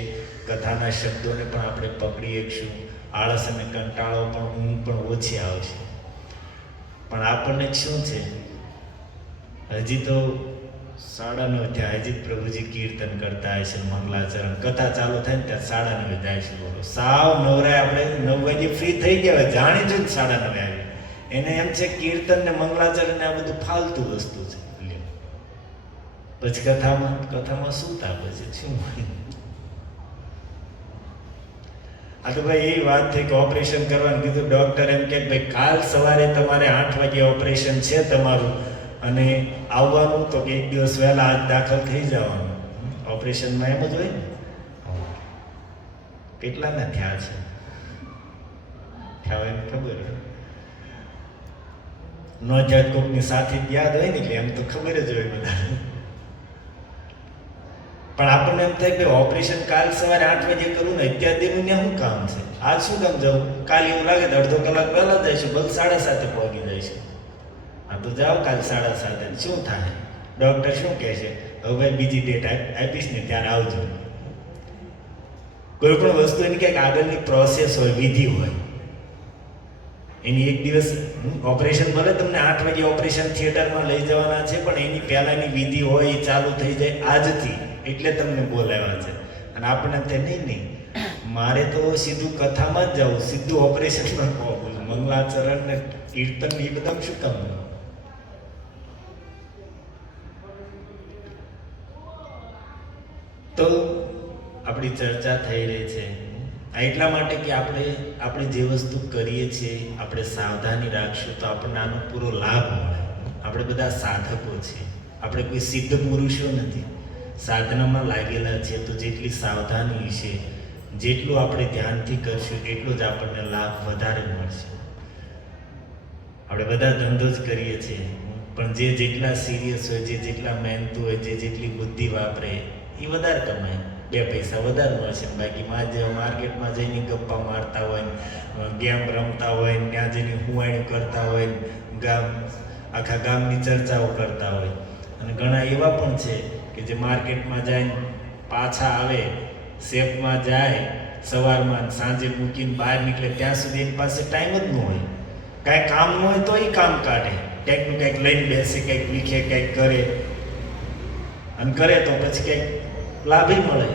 કથાના શબ્દોને પણ આપણે પકડી શકશું, આળસ અને કંટાળો પણ, ઊંઘ પણ ઓછી આવશે. પણ આપણને શું છે, હજી તો 9:30 થયા, હજી પ્રભુજી કીર્તન કરતા હશે, મંગલાચરણ, કથા ચાલુ થાય ને ત્યાં 9:30 થાય છે. બોલો, સાવ નવરાય આપણે 9 વાગે ફ્રી થઈ ગયા હોય, જાણી જો 9:30 આવી. એને એમ છે કીર્તન ને મંગલાચરણ ને આ બધું ફાલતુ વસ્તુ છે. પછી કથામાં શું તાપે છે? શું? આ તો ભાઈ એ વાત થઈ કે ઓપરેશન કરવાનું કીધું, ડૉક્ટર એમ કે ભાઈ કાલ સવારે તમારે 8 વાગે ઓપરેશન છે તમારું, અને આવવાનું તો કે 1 દિવસ વહેલા આજ દાખલ થઈ જવાનું. ઓપરેશનમાં એમ જ હોય ને. કેટલાના થયા છે? થયા એને ખબર ન થયા, કોકની સાથે યાદ હોય ને, એટલે એમ તો ખબર જ હોય બધા. પણ આપણને એમ થાય કે ઓપરેશન કાલ સવારે 8 વાગે કરું ને, અત્યાર દીનું ને શું કામ છે? આજ શું કામ જાઉં? કાલ એવું લાગે તો અડધો કલાક પહેલા જઈશું, બસ 7:30 પહોંચી જઈશું. હા તો જાઓ કાલ 7:30. શું થાય? ડૉક્ટર શું કહે છે? હવે ભાઈ બીજી ડેટ આપીશ ને ત્યારે આવજો. કોઈ પણ વસ્તુ એની ક્યાંક આગળની પ્રોસેસ હોય, વિધિ હોય. એની 1 દિવસ ઓપરેશન, ભલે તમને 8 વાગે ઓપરેશન થિયેટરમાં લઈ જવાના છે, પણ એની પહેલાંની વિધિ હોય એ ચાલુ થઈ જાય આજથી, એટલે તમને બોલાવ્યા છે. અને આપણને તે નહીં, મારે તો સીધું કથામાં જ જવું, સીધું ઓપરેશનમાં પહોંચવું, મંગલાચરણ ને કીર્તન એ બધા શું કામ? તો આપણી ચર્ચા થઈ રહી છે એટલા માટે કે આપણે જે વસ્તુ કરીએ છીએ આપણે સાવધાની રાખશું તો આપણને આનો પૂરો લાભ મળે. આપણે બધા સાધકો છીએ, આપણે કોઈ સિદ્ધ પુરુષો નથી, સાધનામાં લાગેલા છે. તો જેટલી સાવધાની છે, જેટલું આપણે ધ્યાનથી કરશું એટલું જ આપણને લાભ વધારે મળશે. આપણે બધા ધંધો જ કરીએ છીએ, પણ જે જેટલા સિરિયસ હોય, જે જેટલા મહેનતુ હોય, જે જેટલી બુદ્ધિ વાપરે એ વધારે કમાય. 2 પૈસા વધારે મળશે. બાકી માર્કેટમાં જઈને ગપ્પા મારતા હોય ને ગેમ રમતા હોય ને ત્યાં જઈને હુવાણી કરતા હોય ને આખા ગામની ચર્ચાઓ કરતા હોય. અને ઘણા એવા પણ છે કે જે માર્કેટમાં જાય પાછા આવે, શેપમાં જાય સવારમાં, સાંજે મૂકીને બહાર નીકળે ત્યાં સુધી એની પાસે ટાઈમ જ ન હોય. કાંઈ કામ ન હોય તો એ કામ કાઢે, કંઈકનું કંઈક લઈને બેસે, કંઈક વીખે, કંઈક કરે. અને કરે તો પછી કંઈક લાભ મળે.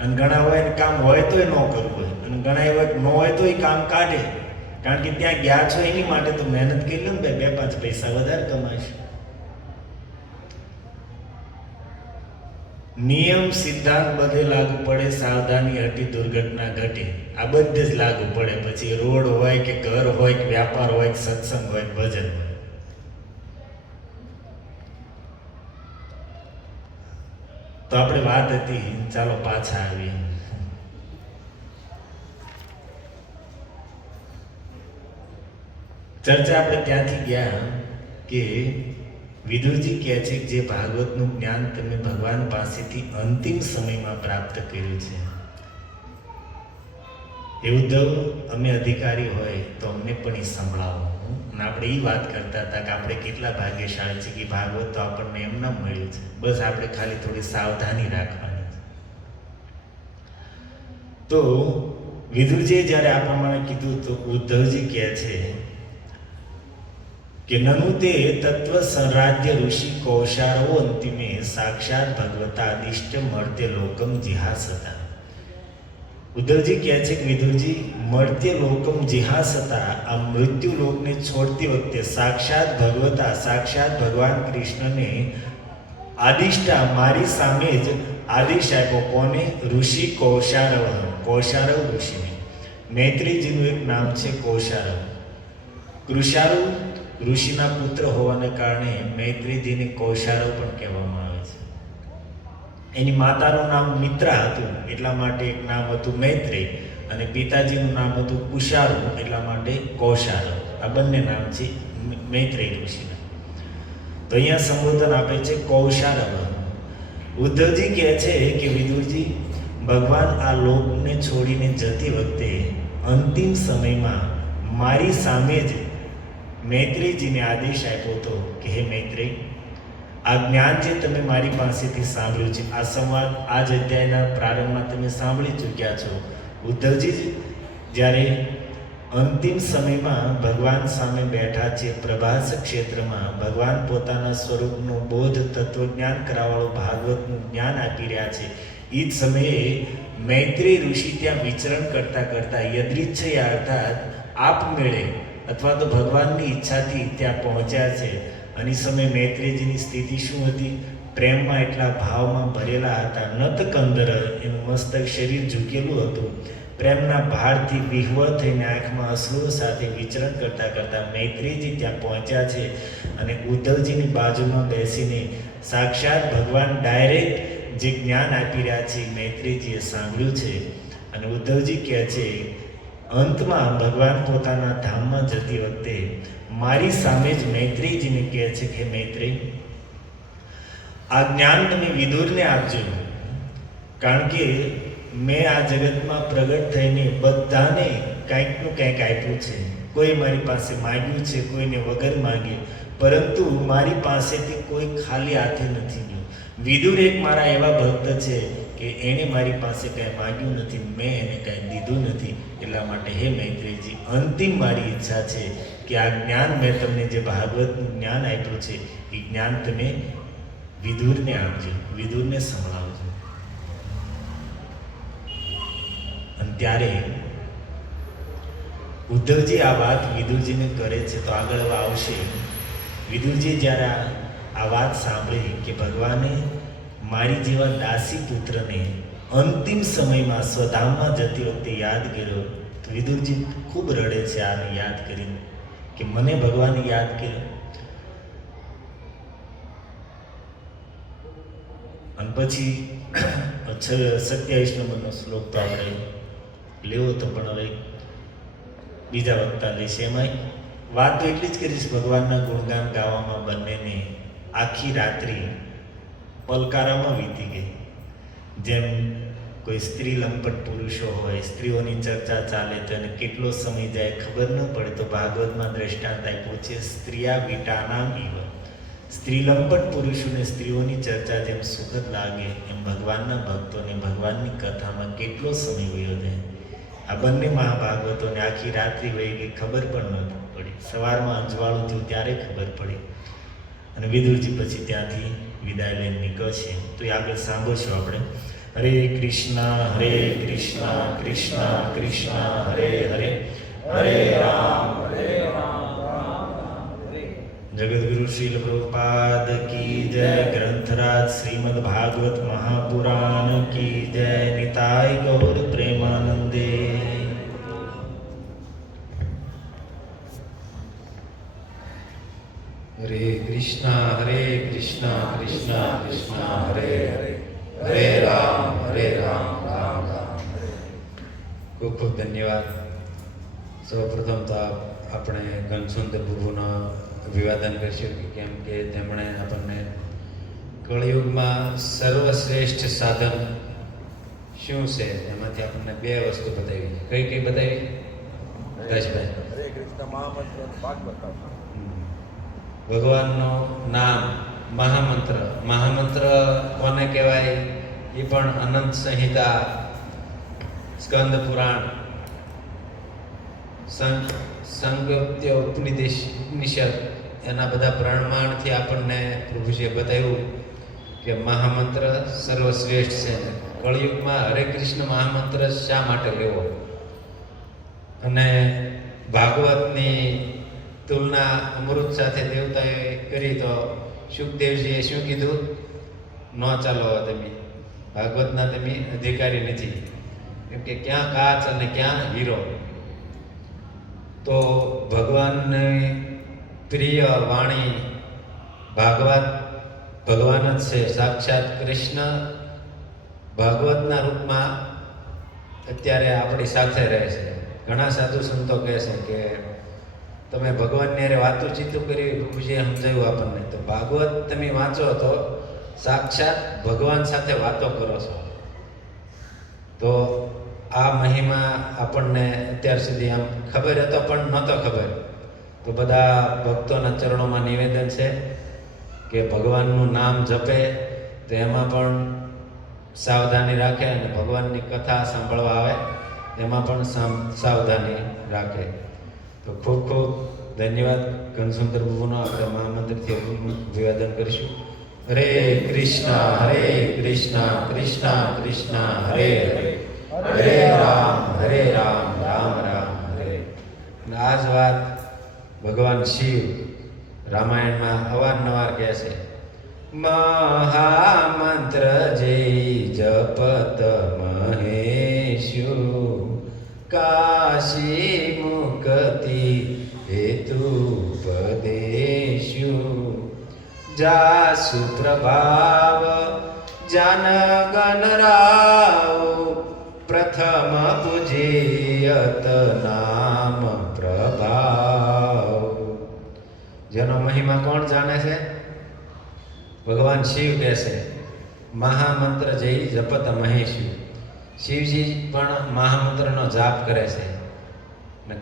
અને ઘણા હોય ને કામ હોય તો એ ન કરવું હોય, અને ઘણા એવા ન હોય તો એ કામ કાઢે. કારણ કે ત્યાં ગયા છો એની માટે તો મહેનત કરી લો ને ભાઈ, 2-5 પૈસા વધારે કમાઈશ. નિયમ સિદ્ધાંત બધે લાગુ પડે, સાવધાની હટી દુર્ઘટના ઘટે. આ બધે જ લાગુ પડે. પછી રોડ હોય કે ઘર હોય કે વ્યાપાર હોય કે સત્સંગ હોય કે ભજન હોય. તો આપણે વાત હતી, ચાલો પાછા આવીએ. ચર્ચા આપણે ત્યાંથી ગયા કે વિદુરજી કહે છે કે જે ભાગવતનું જ્ઞાન તમે ભગવાન પાસેથી અંતિમ સમયમાં પ્રાપ્ત કર્યું છે, એ ઉદ્ધવ અમે અધિકારી હોય તો અમને પણ એ સંભળાવો. અને આપણે એ વાત કરતા હતા કે આપણે કેટલા ભાગ્યશાળી છે કે ભાગવત તો આપણને એમના મળ્યું છે. બસ આપણે ખાલી થોડી સાવધાની રાખવાની છે. તો વિદુરજીએ જ્યારે આ પ્રમાણે કીધું તો ઉદ્ધવજી કહે છે કે નनु તે તત્વ સંરાજ્ય ઋષિ કૌશારો અંતિમે સાક્ષાત ભગવતા આદિષ્ટ મળતે લોકમ જિહાસતા. ઉદ્ધવજી કહે છે કે વિદુરજી, મળતે લોકમ જિહાસતા, આ મૃત્યુ લોકને છોડતી વખતે સાક્ષાત ભગવતા, સાક્ષાત ભગવાન કૃષ્ણને આદિષ્ટા, મારી સામે જ આદેશ આપ્યો. કોને? ઋષિ કૌશારવ, કૌશારવ ઋષિને. મૈત્રીજીનું એક નામ છે કૌશારવ. કૃષારુ ઋષિના પુત્ર હોવાને કારણે મૈત્રીજીને કૌશારવ પણ કહેવામાં આવે છે. એની માતાનું નામ મિત્રા હતું એટલા માટે એક નામ હતું મૈત્રેય, અને પિતાજીનું નામ હતું કુશારુ એટલા માટે કૌશારવ. આ બંને નામ છે મૈત્રેય ઋષિના. તો અહીંયા સંબોધન આપે છે કૌશારવ. ઉદ્ધવજી કહે છે કે વિદુરજી, ભગવાન આ લોકને છોડીને જતી વખતે અંતિમ સમયમાં મારી સામે જ મૈત્રીજીને આદેશ આપ્યો હતો કે હે મૈત્રેય, આ જ્ઞાન જે તમે મારી પાસેથી સાંભળ્યું છે, આ સંવાદ આ જ અધ્યાયના પ્રારંભમાં તમે સાંભળી ચૂક્યા છો. ઉદ્ધવજી જ્યારે અંતિમ સમયમાં ભગવાન સામે બેઠા છે, પ્રભાસ ક્ષેત્રમાં ભગવાન પોતાના સ્વરૂપનું બોધ તત્વજ્ઞાન કરાવવાળું ભાગવતનું જ્ઞાન આપી રહ્યા છે, એ જ સમયે મૈત્રી ઋષિ ત્યાં વિચરણ કરતા કરતા યદૃચ્છયા અર્થાત આપમેળે અથવા તો ભગવાનની ઈચ્છાથી ત્યાં પહોંચ્યા છે. અને સમયે મૈત્રીજીની સ્થિતિ શું હતી? પ્રેમમાં એટલા ભાવમાં ભરેલા હતા. નતકંદર, એનું મસ્તક શરીર ઝૂકેલું હતું. પ્રેમના ભારથી વિહ્વળ થઈને આંખમાં અશ્રુઓ સાથે વિચરણ કરતા કરતા મૈત્રીજી ત્યાં પહોંચ્યા છે. અને ઉદ્ધવજીની બાજુમાં બેસીને સાક્ષાત ભગવાન ડાયરેક્ટ જે જ્ઞાન આપી રહ્યા છે મૈત્રીજીએ સાંભળ્યું છે. અને ઉદ્ધવજી કહે છે અંતમાં ભગવાન પોતાના ધામમાં જતી વખતે મારી સામે જ મૈત્રીજીને કહે છે કે મૈત્રેય, આ જ્ઞાન તમે વિદુરને આપજો, કારણ કે મેં આ જગતમાં પ્રગટ થઈને બધાને કંઈકનું કંઈક આપ્યું છે. કોઈ મારી પાસે માગ્યું છે, કોઈને વગર માગે, પરંતુ મારી પાસેથી કોઈ ખાલી હાથે નથી ગયું. વિદુર એક મારા એવા ભક્ત છે કે એણે મારી પાસે કંઈ માગ્યું નથી, મેં એને કંઈ દીધું નથી. એટલા માટે હે મૈત્રીજી, અંતિમ મારી ઈચ્છા છે કે આ જ્ઞાન મેં તમને જે ભાગવતનું જ્ઞાન આપ્યું છે એ જ્ઞાન તમે વિદુરને આપજો, વિદુરને સંભળાવજો. અને ત્યારે ઉદ્ધવજી આ વાત વિદુરજીને કરે છે. તો આગળ આવશે વિદુરજી જ્યારે આ વાત સાંભળી કે ભગવાને મારી જેવા દાસી પુત્રને અંતિમ સમયમાં સ્વધામમાં જતી વખતે યાદ કર્યો, તો વિદુરજી ખૂબ રડે છે આને યાદ કરીને કે મને ભગવાને યાદ કર્યો. અને પછી 27 નંબરનો શ્લોક તો આપણે લેવો તો પણ હવે બીજા વખતા લઈશ. એમાં વાત તો એટલી જ કરીશ, ભગવાનના ગુણગાન ગાવામાં બંનેને આખી રાત્રિ પલકારામાં વીતી ગઈ. જેમ કોઈ સ્ત્રી લંપટ પુરુષો હોય, સ્ત્રીઓની ચર્ચા ચાલે તો એને કેટલો સમય જાય ખબર ન પડે, તો ભાગવતમાં દ્રષ્ટાંત આપ્યું છે સ્ત્રીયા વિટાનામ ઇવ. સ્ત્રી લંપટ પુરુષોને સ્ત્રીઓની ચર્ચા જેમ સુખદ લાગે એમ ભગવાનના ભક્તોને ભગવાનની કથામાં કેટલો સમય વયો જાય. આ બંને મહાભાગવતોને આખી રાત્રિ વહી ગઈ ખબર પણ નહોતી પડી. સવારમાં અંજવાળું થયું ત્યારે ખબર પડી. અને વિદુરજી પછી ત્યાંથી વિદાય લઈને નીકળશે. તો એ આગળ સાંભળશું આપણે. હરે કૃષ્ણ કૃષ્ણ કૃષ્ણ હરે હરે, હરે રામ જગદગુરુ શ્રીલ પ્રભુપાદ કી જય. ગ્રંથરાજ શ્રીમદ ભાગવત મહાપુરાણ કી જય. નિતાય ગૌર પ્રેમાનંદે. હરે કૃષ્ણ કૃષ્ણ કૃષ્ણ હરે હરે, હરે રામ રામ રામ હરે. ખૂબ ખૂબ ધન્યવાદ. સૌપ્રથમ તો આપણે ઘનસુંદર પ્રભુનો અભિવાદન કરીશું કેમ કે તેમણે આપણને કળિયુગમાં સર્વશ્રેષ્ઠ સાધન શું છે એમાંથી આપણને બે વસ્તુ બતાવી. કઈ કઈ બતાવી કશભાઈ? હરે કૃષ્ણ મહામંત્ર પાઠ બતાવો. ભગવાનનું નામ મહામંત્ર. મહામંત્ર કોને કહેવાય? એ પણ અનંત સંહિતા, સ્કંદ પુરાણ, સંગત્ય ઉપનિષદ એના બધા પ્રમાણથી આપણને પ્રભુજીએ બતાવ્યું કે મહામંત્ર સર્વશ્રેષ્ઠ છે. કળિયુગમાં હરે કૃષ્ણ મહામંત્ર શા માટે લેવો? અને ભાગવતની તુલના અમૃત સાથે દેવતાએ કરી તો સુખદેવજીએ શું કીધું? ન ચાલો તમે, ભાગવતના તમે અધિકારી નથી, કેમ કે ક્યાં કાચ અને ક્યાં હીરો. તો ભગવાનની પ્રિય વાણી ભાગવત ભગવાન જ છે. સાક્ષાત કૃષ્ણ ભાગવતના રૂપમાં અત્યારે આપણી સાથે રહે છે. ઘણા સાધુ સંતો કહે છે કે તમે ભગવાનની હારે વાતો ચીતું કરી, પ્રભુજીએ સમજાવ્યું આપણને. તો ભાગવત તમે વાંચો તો સાક્ષાત ભગવાન સાથે વાતો કરો છો. તો આ મહિમા આપણને અત્યાર સુધી આમ ખબર હતો પણ નહોતો ખબર. તો બધા ભક્તોના ચરણોમાં નિવેદન છે કે ભગવાનનું નામ જપે તો એમાં પણ સાવધાની રાખે, અને ભગવાનની કથા સાંભળવા આવે એમાં પણ સાવધાની રાખે. તો ખૂબ ખૂબ ધન્યવાદ. ઘનસુંદર પ્રભુનો આપણે મહામંત્રથી અભિવાદન કરીશું. હરે કૃષ્ણ કૃષ્ણ કૃષ્ણ હરે હરે, હરે રામ રામ રામ હરે. અને આ જ વાત ભગવાન શિવ રામાયણમાં અવારનવાર કહે છે. મહામંત્ર જય જપત મહેશુ, કાશી મુક્તિ હેતુ પદેશુ, જાસુ પ્રભાવ જાનગન રાવ, પ્રથમ પૂજ્યત નામ પ્રભાવ. જેનો મહિમા કોણ જાણે છે? ભગવાન શિવ કહે છે મહામંત્ર જય જપત મહેશુ. શિવજી પણ મહામંત્રનો જાપ કરે છે. અને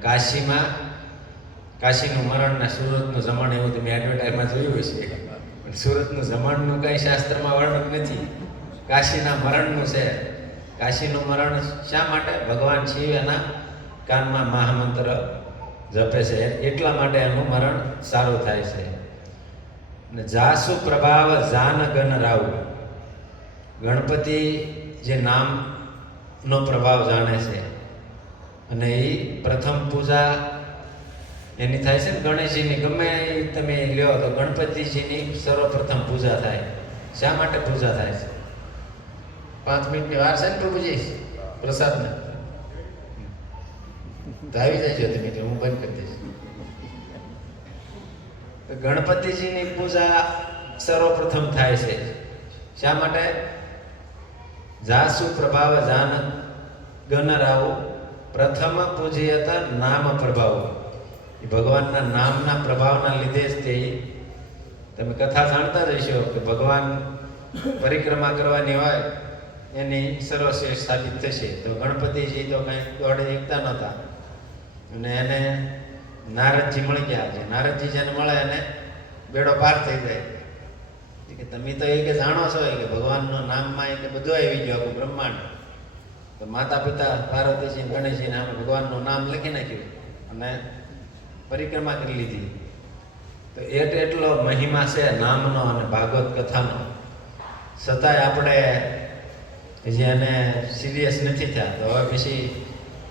કાશીનું મરણ ને સુરતનું જમણ એવું તમે એડવર્ટાઇઝમાં જોયું હશે. પણ સુરતનું જમણનું કંઈ શાસ્ત્રમાં વર્ણન નથી, કાશીના મરણનું છે. કાશીનું મરણ શા માટે? ભગવાન શિવ એના કાનમાં મહામંત્ર જપે છે એટલા માટે એનું મરણ સારું થાય છે. અને જાસુ પ્રભાવ જાનગન રાવ, ગણપતિ જે નામનો પ્રભાવ જાણે છે અને એ પ્રથમ પૂજા એની થાય છે ને ગણેશજીની. ગમે તમે લ્યો તો ગણપતિજીની સર્વપ્રથમ પૂજા થાય. શા માટે પૂજા થાય છે? 5 મિનિટની વાર છે ને પ્રભુજી પ્રસાદને? તો આવી જાય તમે, એટલે હું બંધ કરી દઈશ. ગણપતિજીની પૂજા સર્વપ્રથમ થાય છે. શા માટે? જાસુ પ્રભાવ જાન ગનરાવ, પ્રથમ પૂજ્યત નામ પ્રભાવ. એ ભગવાનના નામના પ્રભાવના લીધે જ તે, તમે કથા જાણતા જ હશો કે ભગવાન પરિક્રમા કરવાની હોય એની સર્વશ્રેષ્ઠ સાબિત થશે. તો ગણપતિજી તો કાંઈ દોડે એકતા નહોતા અને એને નારદજી મળી ગયા. છે નારદજી જેને મળે એને બેડો પાર થઈ જાય. કે તમે તો એ કે જાણો છો કે ભગવાનનું નામમાં એ કે બધું આવી ગયું આખું બ્રહ્માંડ. તો માતા પિતા પાર્વતીજી ગણેશજીને આમે ભગવાનનું નામ લખી નાખ્યું અને પરિક્રમા કરી લીધી. તો એટલો મહિમા છે નામનો અને ભાગવત કથાનો. છતાંય આપણે જે એને સિરિયસ નથી થયા. તો હવે પછી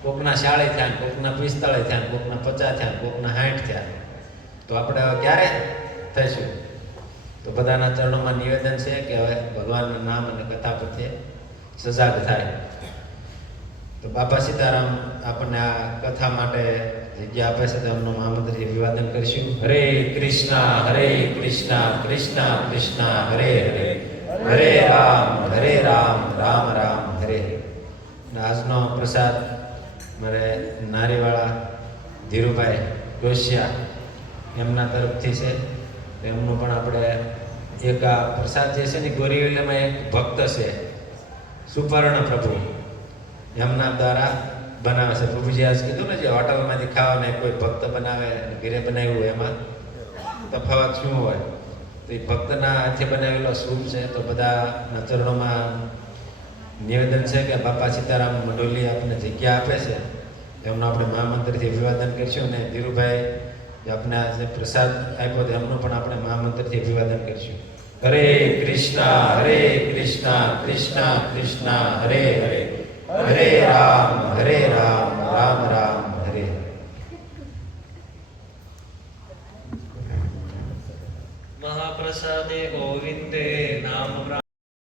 કોકના 40 થયા, કોકના 45 થયા, કોકના 50 થયા, કોકના 60 થયા. તો આપણે હવે ક્યારે થઈશું? તો બધાના ચરણોમાં નિવેદન છે કે હવે ભગવાનના નામ અને કથા પ્રત્યે સજાગ થાય. તો બાપા સીતારામ આપણને આ કથા માટે જગ્યા આપે છે. તો એમનો મહામંત્રથી અભિવાદન કરીશું. હરે કૃષ્ણ કૃષ્ણ કૃષ્ણ હરે હરે, હરે રામ રામ રામ હરે હરે. અને આજનો પ્રસાદ મારે નારીવાળા ધીરુભાઈ ડોસિયા એમના તરફથી છે. એમનું પણ આપણે એક આ પ્રસાદ જે છે ને ગોરીવેલામાં એક ભક્ત છે સુપર્ણ પ્રભુ, એમના દ્વારા બનાવે છે. પ્રભુજી આજ કીધું ને જે હોટલમાંથી ખાવાને કોઈ ભક્ત બનાવે ઘરે બનાવ્યું એમાં તફાવત શું હોય? તો એ ભક્તના હાથે બનાવેલો સૂપ છે. તો બધાના ચરણોમાં નિવેદન છે કે બાપા સીતારામ મંડોલી આપણને જગ્યા આપે છે. એમનો આપણે મહામંત્રથી અભિવાદન કરીશું. અને ધીરુભાઈ જે આપણે આજે પ્રસાદ આપ્યો તો એમનું પણ આપણે મહામંત્રથી અભિવાદન કરીશું. હરે કૃષ્ણ કૃષ્ણ કૃષ્ણ હરે હરે, હરે રામ રામ રામ હરે. મહાપ્રસાદે ગોવિંદે નામ